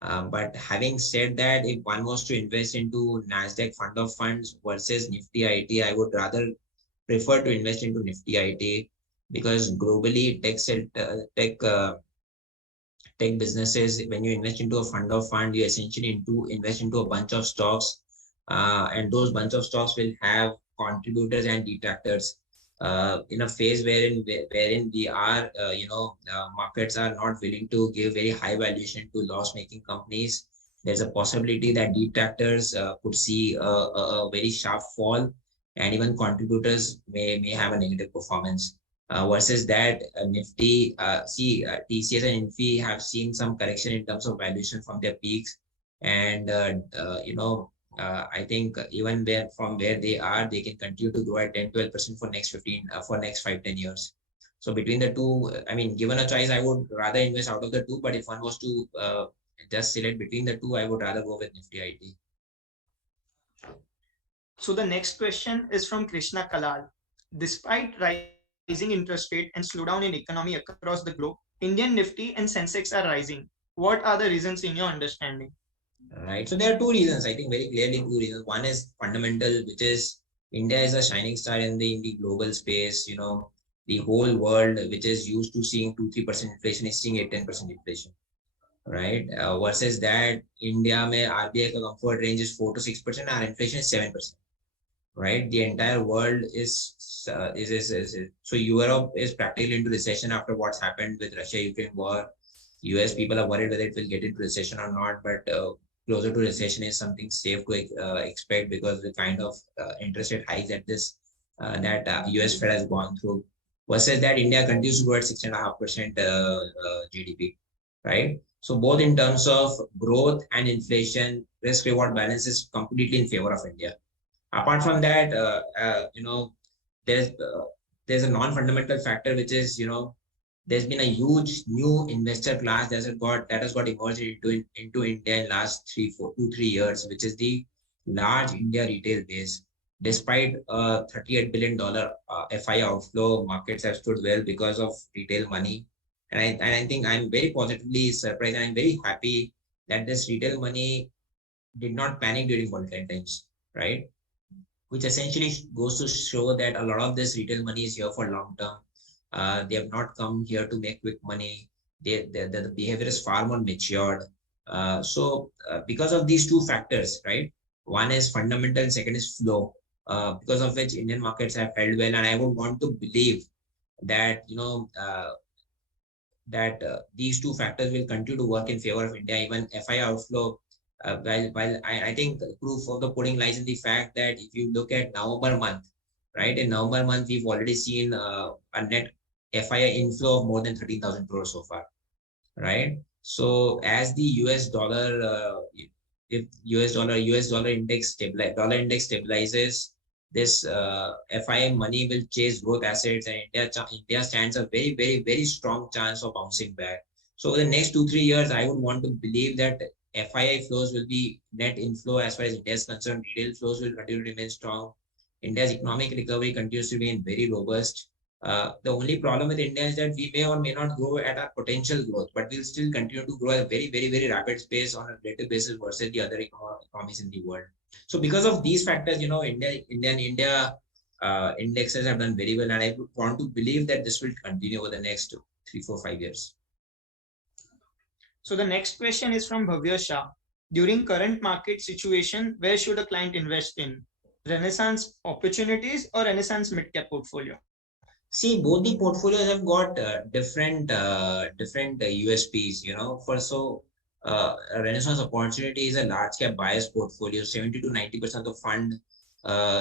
But having said that, if one was to invest into Nasdaq fund of funds versus Nifty IT, I would rather prefer to invest into Nifty IT, because globally tech businesses, when you invest into a fund of fund, you essentially invest into a bunch of stocks, and those bunch of stocks will have contributors and detractors. In a phase wherein we are, markets are not willing to give very high valuation to loss-making companies, there's a possibility that detractors could see a very sharp fall, and even contributors may have a negative performance. Versus that, Nifty, TCS and Nifty have seen some correction in terms of valuation from their peaks, and I think even from where they are, they can continue to grow at 10-12% for next 5-10 years. So between the two, I mean, given a choice, I would rather invest out of the two. But if one was to just select between the two, I would rather go with Nifty IT. So the next question is from Krishna Kalal. Despite rising interest rate and slowdown in economy across the globe, Indian Nifty and Sensex are rising. What are the reasons in your understanding? Right. So there are two reasons, I think very clearly two reasons. One is fundamental, which is India is a shining star in the global space. The whole world, which is used to seeing 2-3% inflation, is seeing 8-10% inflation. Right. Versus that, India mein RBI ka comfort range is 4-6%, our inflation is 7%. Right. The entire world is so Europe is practically into recession after what's happened with Russia-Ukraine war. US people are worried whether it will get into recession or not, but closer to recession is something safe to expect, because the kind of interest rate hikes that US Fed has gone through. Versus that, India continues to grow at 6.5% GDP, right? So both in terms of growth and inflation, risk-reward balance is completely in favor of India. Apart from that, there's a non-fundamental factor, which is, there's been a huge new investor class that has got emerged into India in last 2-3 years, which is the large India retail base. Despite $38 billion FI outflow, markets have stood well because of retail money. And I think I'm very positively surprised, and I'm very happy that this retail money did not panic during volatile times, right? Which essentially goes to show that a lot of this retail money is here for long term. They have not come here to make quick money. The behavior is far more matured. So because of these two factors, right? One is fundamental and second is flow, because of which Indian markets have held well. And I would want to believe that, these two factors will continue to work in favor of India. Even FI outflow, while I think proof of the pudding lies in the fact that if you look at November month, right? In November month, we've already seen a net FII inflow of more than 13,000 crores so far, right? So as the US dollar, if US dollar index stabilizes, this FII money will chase growth assets, and India stands a very, very, very strong chance of bouncing back. So over the next 2-3 years, I would want to believe that FII flows will be net inflow as far as India is concerned. Retail flows will continue to remain strong. India's economic recovery continues to remain very robust. The only problem with India is that we may or may not grow at our potential growth, but we'll still continue to grow at a very, very, very rapid pace on a relative basis versus the other economies in the world. So because of these factors, India indexes have done very well, and I would want to believe that this will continue over the next 3, 4, 5 years. So the next question is from Bhavya Shah. During current market situation, where should a client invest in? Renaissance opportunities or Renaissance mid-cap portfolio? See, both the portfolios have got different USPs. Renaissance Opportunity is a large cap bias portfolio. 70 to 90% of the fund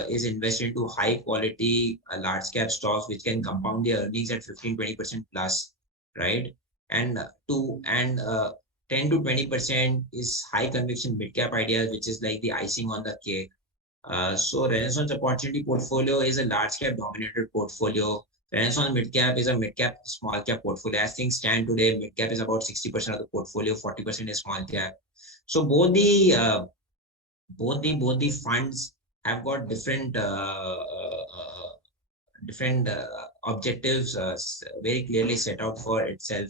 is invested into high quality large cap stocks which can compound their earnings at 15-20% plus, right? And 10 to 20% is high conviction mid cap ideas, which is like the icing on the cake. So Renaissance Opportunity portfolio is a large cap dominated portfolio. Renaissance mid cap is a mid cap small cap portfolio. As things stand today, mid cap is about 60% of the portfolio, 40% is small cap. So both the funds have got different objectives very clearly set out for itself.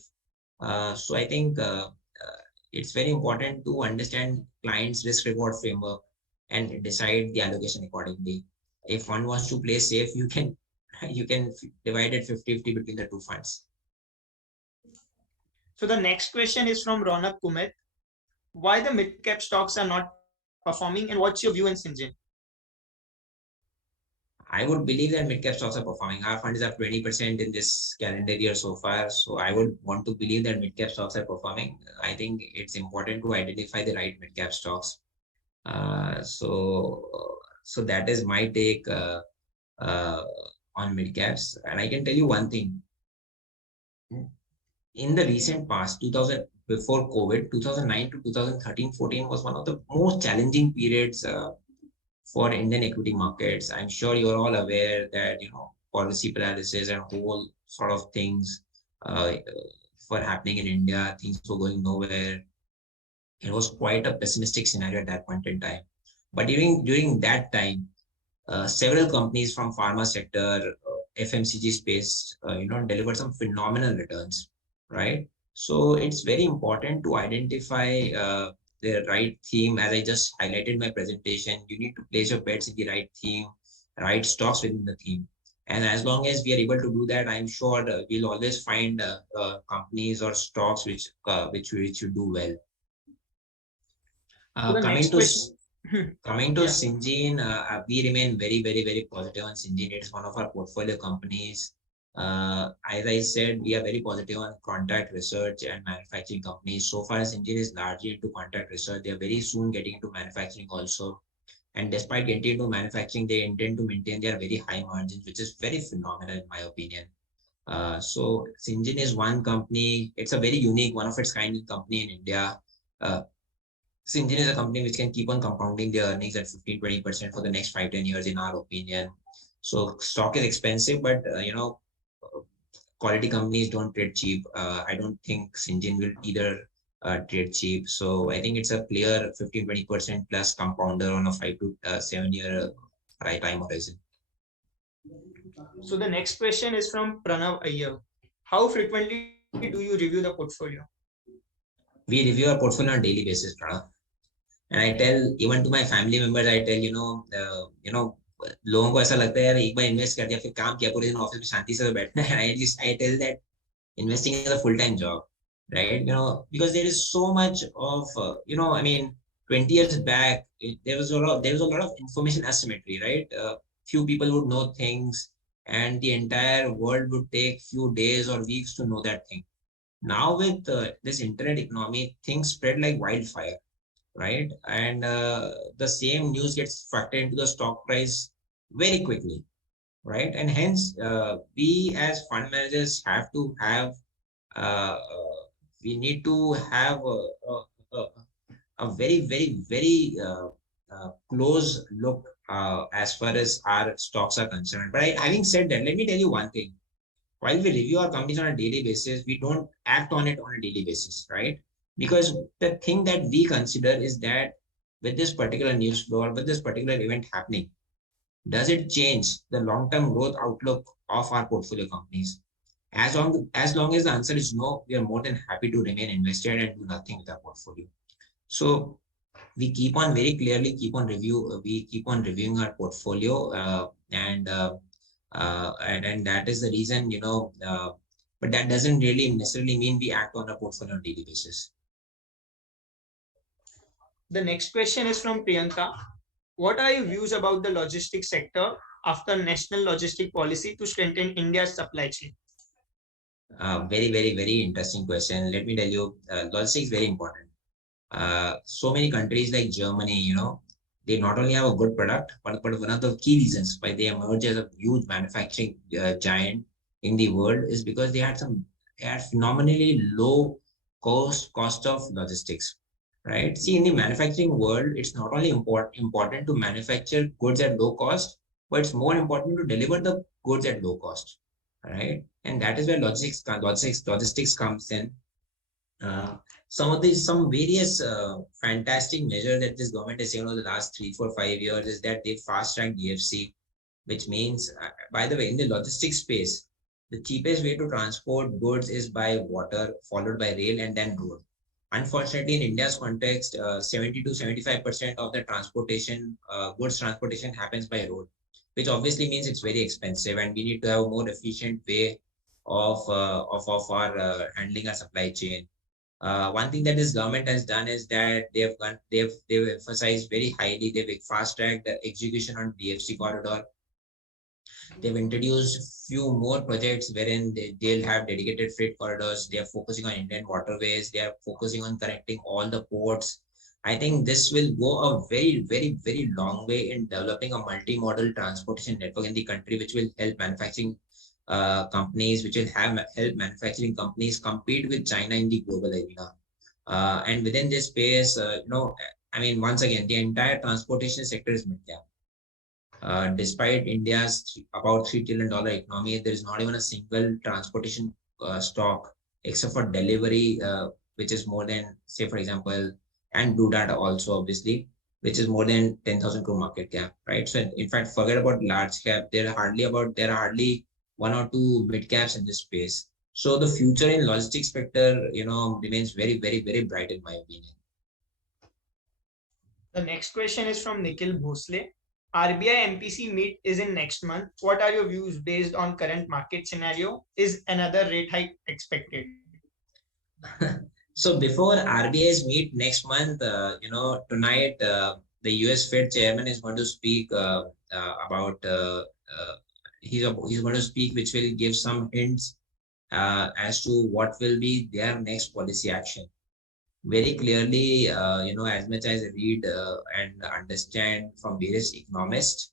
So I think it's very important to understand clients' risk reward framework and decide the allocation accordingly. If one wants to play safe, you can divide it 50-50 between the two funds. So the next question is from Ronak Kumar. Why the mid-cap stocks are not performing and what's your view in Syngene? I would believe that mid-cap stocks are performing. Our fund is up 20% in this calendar year so far. So I would want to believe that mid-cap stocks are performing. I think it's important to identify the right mid-cap stocks. So that is my take on mid-caps. And I can tell you one thing. In the recent past, before COVID, 2009 to 2013-14 was one of the most challenging periods for Indian equity markets. I'm sure you're all aware that, policy paralysis and whole sort of things were happening in India. Things were going nowhere. It was quite a pessimistic scenario at that point in time. But during that time, several companies from pharma sector, FMCG space, delivered some phenomenal returns, right? So it's very important to identify the right theme. As I just highlighted in my presentation, you need to place your bets in the right theme, right stocks within the theme. And as long as we are able to do that, I'm sure we'll always find companies or stocks which will do well. Coming to Syngene, we remain very, very, very positive on Syngene. It's one of our portfolio companies. As I said, we are very positive on contract research and manufacturing companies. So far, Syngene is largely into contract research. They are very soon getting into manufacturing also. And despite getting into manufacturing, they intend to maintain their very high margins, which is very phenomenal in my opinion. So Syngene is one company. It's a very unique, one of its kind company in India. Syngene is a company which can keep on compounding their earnings at 15-20% for the next 5-10 years, in our opinion. So stock is expensive, but quality companies don't trade cheap. I don't think Syngene will either trade cheap. So I think it's a clear 15-20% plus compounder on a 5 to 7 year time horizon. So the next question is from Pranav Iyer. How frequently do you review the portfolio? We review our portfolio on a daily basis, Pranav. And I tell even to my family members, I tell, लोगों को ऐसा लगता है यार एक बार invest कर दिया फिर काम किया पूरे दिन ऑफिस में शांति से बैठना है. I tell that investing is a full-time job, right? Because there is so much of 20 years back there was a lot of information asymmetry, right? Few people would know things and the entire world would take few days or weeks to know that thing. Now with this internet economy, things spread like wildfire, right? And the same news gets factored into the stock price very quickly, right? And hence we as fund managers have to have we need to have a very, very, very close look as far as our stocks are concerned. But having said that, let me tell you one thing. While we review our companies on a daily basis, we don't act on it on a daily basis, right? Because the thing that we consider is that with this particular news flow or with this particular event happening, does it change the long-term growth outlook of our portfolio companies? As long as the answer is no, we are more than happy to remain invested and do nothing with our portfolio. So we keep on very clearly we keep on reviewing our portfolio and that is the reason, but that doesn't really necessarily mean we act on a portfolio on a daily basis. The next question is from Priyanka. What are your views about the logistics sector after national logistic policy to strengthen India's supply chain? Very, very, very interesting question. Let me tell you, logistics is very important. So many countries like Germany, they not only have a good product, but one of the key reasons why they emerge as a huge manufacturing giant in the world is because they had phenomenally low cost of logistics, right? See, in the manufacturing world, it's not only important to manufacture goods at low cost, but it's more important to deliver the goods at low cost, right? And that is where logistics comes in. Some various fantastic measures that this government has taken over the last 3, 4, 5 years is that they fast-tracked DFC, which means, by the way, in the logistics space, the cheapest way to transport goods is by water, followed by rail, and then road. Unfortunately, in India's context, 70 to 75% of the transportation, goods transportation happens by road, which obviously means it's very expensive, and we need to have a more efficient way of our handling our supply chain. One thing that this government has done is that they've emphasized very highly, they've fast-tracked the execution on DFC corridor. They've introduced few more projects wherein they'll have dedicated freight corridors. They are focusing on Indian waterways. They are focusing on connecting all the ports. I think this will go a very, very, very long way in developing a multimodal transportation network in the country, which will help manufacturing companies, which will help manufacturing companies compete with China in the global arena. And within this space, once again, the entire transportation sector is mid-cap. Despite India's about $3 trillion economy, there is not even a single transportation stock except for delivery, which is more than, say, for example, and Blue Data also, obviously, which is more than 10,000 crore market cap, right? So in fact, forget about large cap. There are hardly 1 or 2 mid caps in this space. So the future in logistics sector, remains very, very, very bright in my opinion. The next question is from Nikhil Bhosle. RBI MPC meet is in next month. What are your views based on current market scenario? Is another rate hike expected? So before RBI's meet next month, tonight the US Fed chairman is going to speak about. He's going to speak, which will give some hints as to what will be their next policy action. Very clearly, as much as I read and understand from various economists,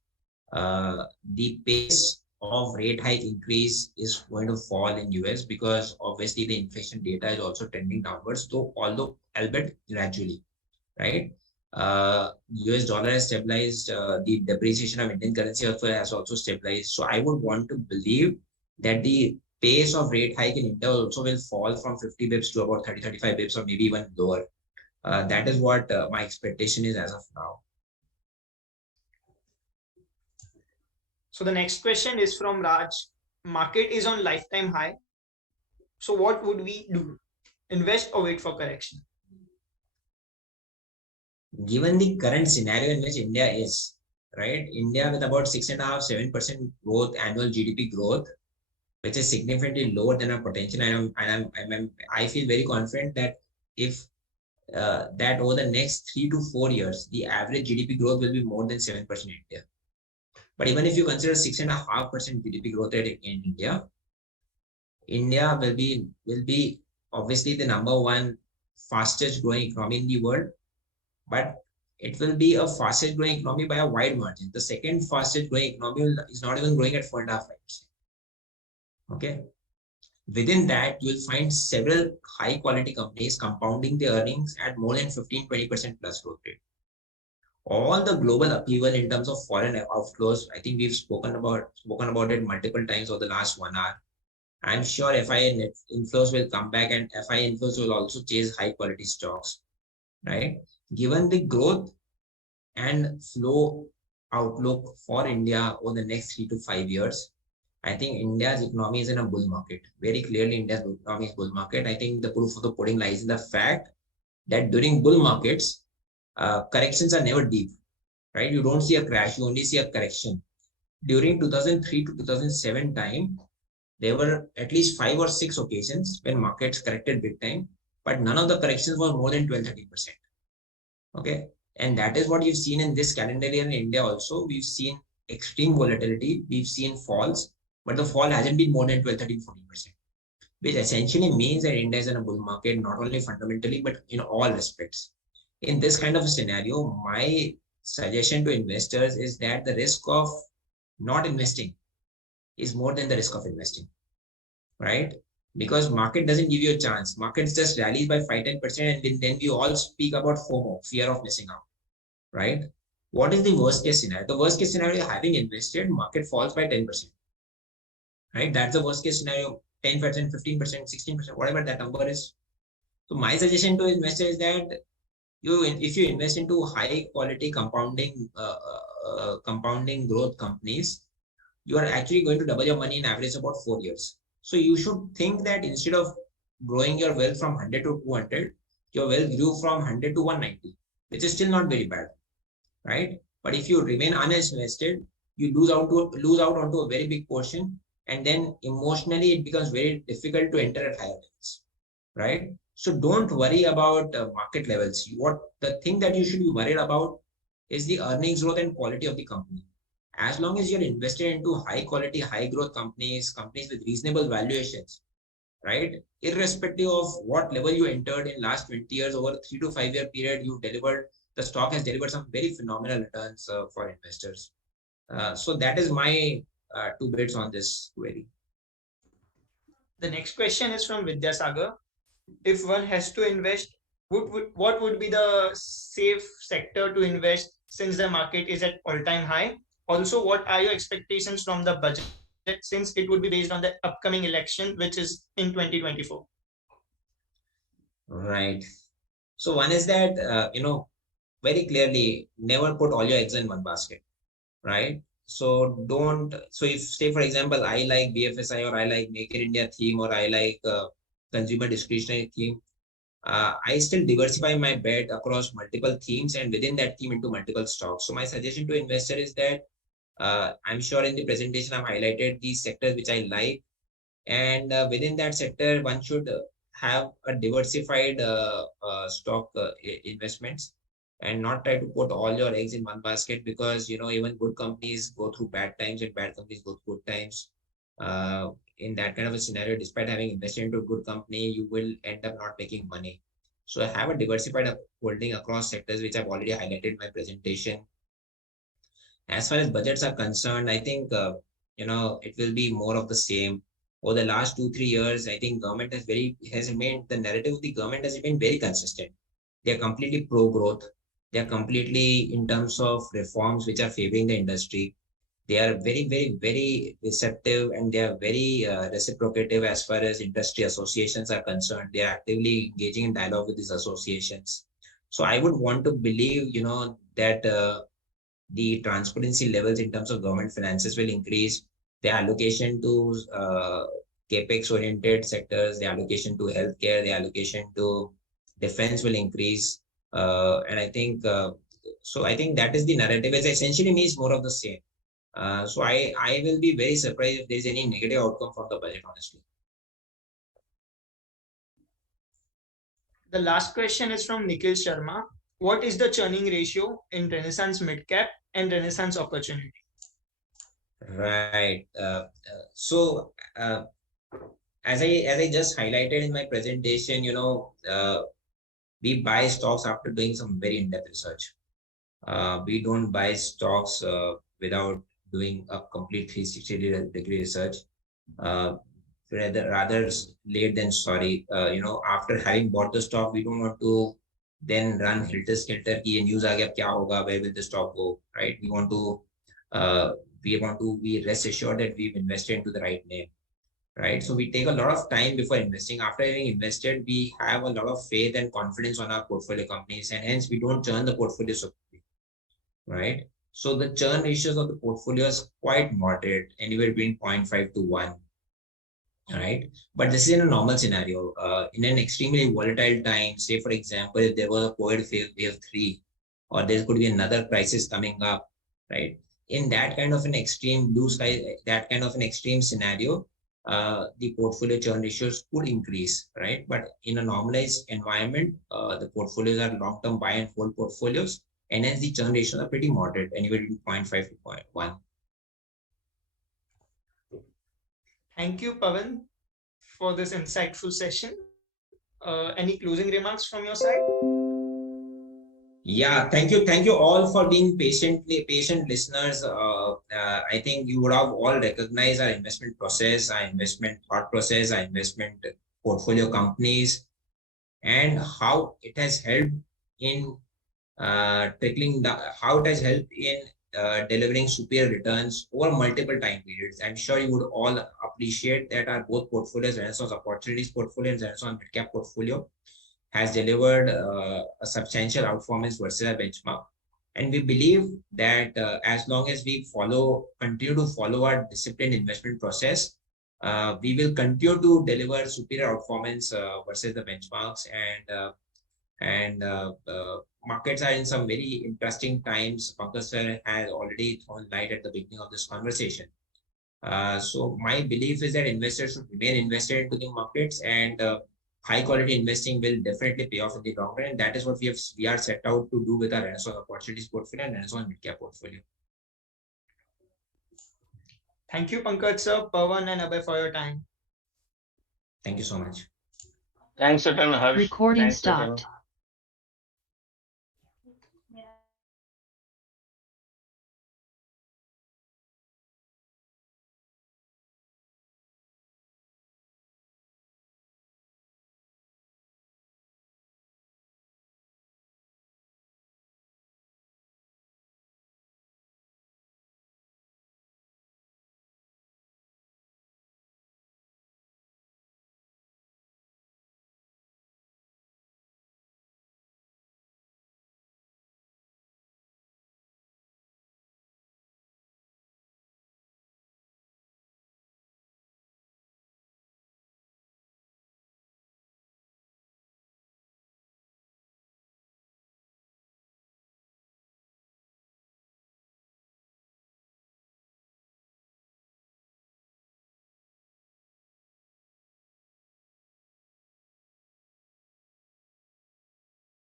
the pace of rate hike increase is going to fall in US because obviously the inflation data is also trending downwards, although albeit gradually, right? US dollar has stabilized, the depreciation of Indian currency has also stabilized. So I would want to believe that the pace of rate hike in India also will fall from 50 bips to about 30-35 bips or maybe even lower. That is what my expectation is as of now. So the next question is from Raj. Market is on lifetime high. So what would we do? Invest or wait for correction? Given the current scenario in which India is, right? India with about 6.5-7% growth, annual GDP growth, which is significantly lower than our potential. I feel very confident that if that over the next 3 to 4 years, the average GDP growth will be more than 7% in India. But even if you consider 6.5% GDP growth rate in India, India will be obviously the #1 fastest growing economy in the world, but it will be a fastest growing economy by a wide margin. The second fastest growing economy is not even growing at 4.5%. Okay. Within that, you will find several high quality companies compounding their earnings at more than 15-20% plus growth rate. All the global upheaval in terms of foreign outflows, I think we've spoken about it multiple times over the last 1 hour. I'm sure FII net inflows will come back and FII inflows will also chase high quality stocks, right? Given the growth and flow outlook for India over the next 3 to 5 years, I think India's economy is in a bull market. Very clearly, India's economy is bull market. I think the proof of the pudding lies in the fact that during bull markets, corrections are never deep, right? You don't see a crash, you only see a correction. During 2003 to 2007 time, there were at least 5 or 6 occasions when markets corrected big time, but none of the corrections was more than 12-13%. Okay. And that is what you've seen in this calendar year in India also. We've seen extreme volatility. We've seen falls, but the fall hasn't been more than 12-13-14%, which essentially means that India is in a bull market, not only fundamentally, but in all respects. In this kind of a scenario, my suggestion to investors is that the risk of not investing is more than the risk of investing, right? Because market doesn't give you a chance. Markets just rallies by 5-10%, and then we all speak about FOMO, fear of missing out, right? What is the worst case scenario? The worst case scenario, having invested, market falls by 10%, right? That's the worst case scenario, 10%, 15%, 16%, whatever that number is. So my suggestion to investors is that if you invest into high quality compounding growth companies, you are actually going to double your money in average about 4 years. So you should think that instead of growing your wealth from 100 to 200, your wealth grew from 100 to 190, which is still not very bad, right? But if you remain uninvested, you lose out onto a very big portion, and then emotionally it becomes very difficult to enter at higher levels, right? So don't worry about market levels. The thing that you should be worried about is the earnings growth and quality of the company. As long as you're invested into high quality, high growth companies with reasonable valuations, right? Irrespective of what level you entered in last 20 years, over 3 to 5 year period, the stock has delivered some very phenomenal returns for investors. So that is my 2 bits on this query. The next question is from Vidyasagar. If one has to invest, what would be the safe sector to invest since the market is at all-time high? Also, what are your expectations from the budget since it would be based on the upcoming election, which is in 2024? Right. So one is that, very clearly, never put all your eggs in one basket, right? So if, say, for example, I like BFSI, or I like Make in India theme, or I like consumer discretionary theme, I still diversify my bet across multiple themes, and within that theme into multiple stocks. So my suggestion to investor is that I'm sure in the presentation I've highlighted these sectors which I like, and within that sector one should have a diversified stock investments, and not try to put all your eggs in one basket, because even good companies go through bad times and bad companies go through good times. In that kind of a scenario, despite having invested into a good company, you will end up not making money. So have a diversified holding across sectors, which I've already highlighted in my presentation. As far as budgets are concerned, I think it will be more of the same. Over the last 2-3 years, I think government the narrative of the government has been very consistent. They are completely pro-growth. They are completely in terms of reforms which are favoring the industry. They are very, very, very receptive, and they are very reciprocative as far as industry associations are concerned. They are actively engaging in dialogue with these associations. So I would want to believe, that the transparency levels in terms of government finances will increase. The allocation to capex-oriented sectors, the allocation to healthcare, the allocation to defense will increase. And I think that is the narrative. It essentially means more of the same. So I will be very surprised if there is any negative outcome from the budget, honestly. The last question is from Nikhil Sharma. What is the churning ratio in Renaissance Midcap and Renaissance Opportunity? Right. So as I just highlighted in my presentation, we buy stocks after doing some very in-depth research. We don't buy stocks without doing a complete 360-degree research. Rather late than sorry. After having bought the stock, we don't want to then run helter-skelter ki news aa gaya, kya hoga, where will the stock go, right? We want to be rest assured that we've invested into the right name, right? So we take a lot of time before investing. After having invested, we have a lot of faith and confidence on our portfolio companies, and hence we don't churn the portfolio so quickly, right? So the churn ratios of the portfolio is quite moderate, anywhere between 0.5 to 1. Right, but this is in a normal scenario. In an extremely volatile time, say for example, if there was a COVID wave 3, or there could be another crisis coming up, right? In that kind of an extreme blue sky, that kind of an extreme scenario, the portfolio churn ratios could increase, right? But in a normalized environment, the portfolios are long-term buy and hold portfolios, and hence the churn ratios are pretty moderate, anywhere between 0.5 to 0.1. Thank you, Pawan, for this insightful session. Any closing remarks from your side? Yeah, thank you all for being patient listeners. I think you would have all recognized our investment process, our investment thought process, our investment portfolio companies, and how it has helped in trickling down, how it has helped in delivering superior returns over multiple time periods. I'm sure you would all appreciate that our both portfolios, Renaissance Opportunities portfolio and Renaissance Midcap portfolio, has delivered a substantial outperformance versus our benchmark. And we believe that as long as we continue to follow our disciplined investment process, we will continue to deliver superior outperformance versus the benchmarks. And markets are in some very interesting times. Pankaj sir has already thrown light at the beginning of this conversation. So my belief is that investors should remain invested into the markets, and high quality investing will definitely pay off in the long run. And that is what we are set out to do with our Renaissance Opportunities portfolio and Renaissance Midcap portfolio. Thank you, Pankaj sir, Pawan, and Abhay for your time. Thank you so much. Thanks a ton, Harsh. Recording Thanks a ton. stopped.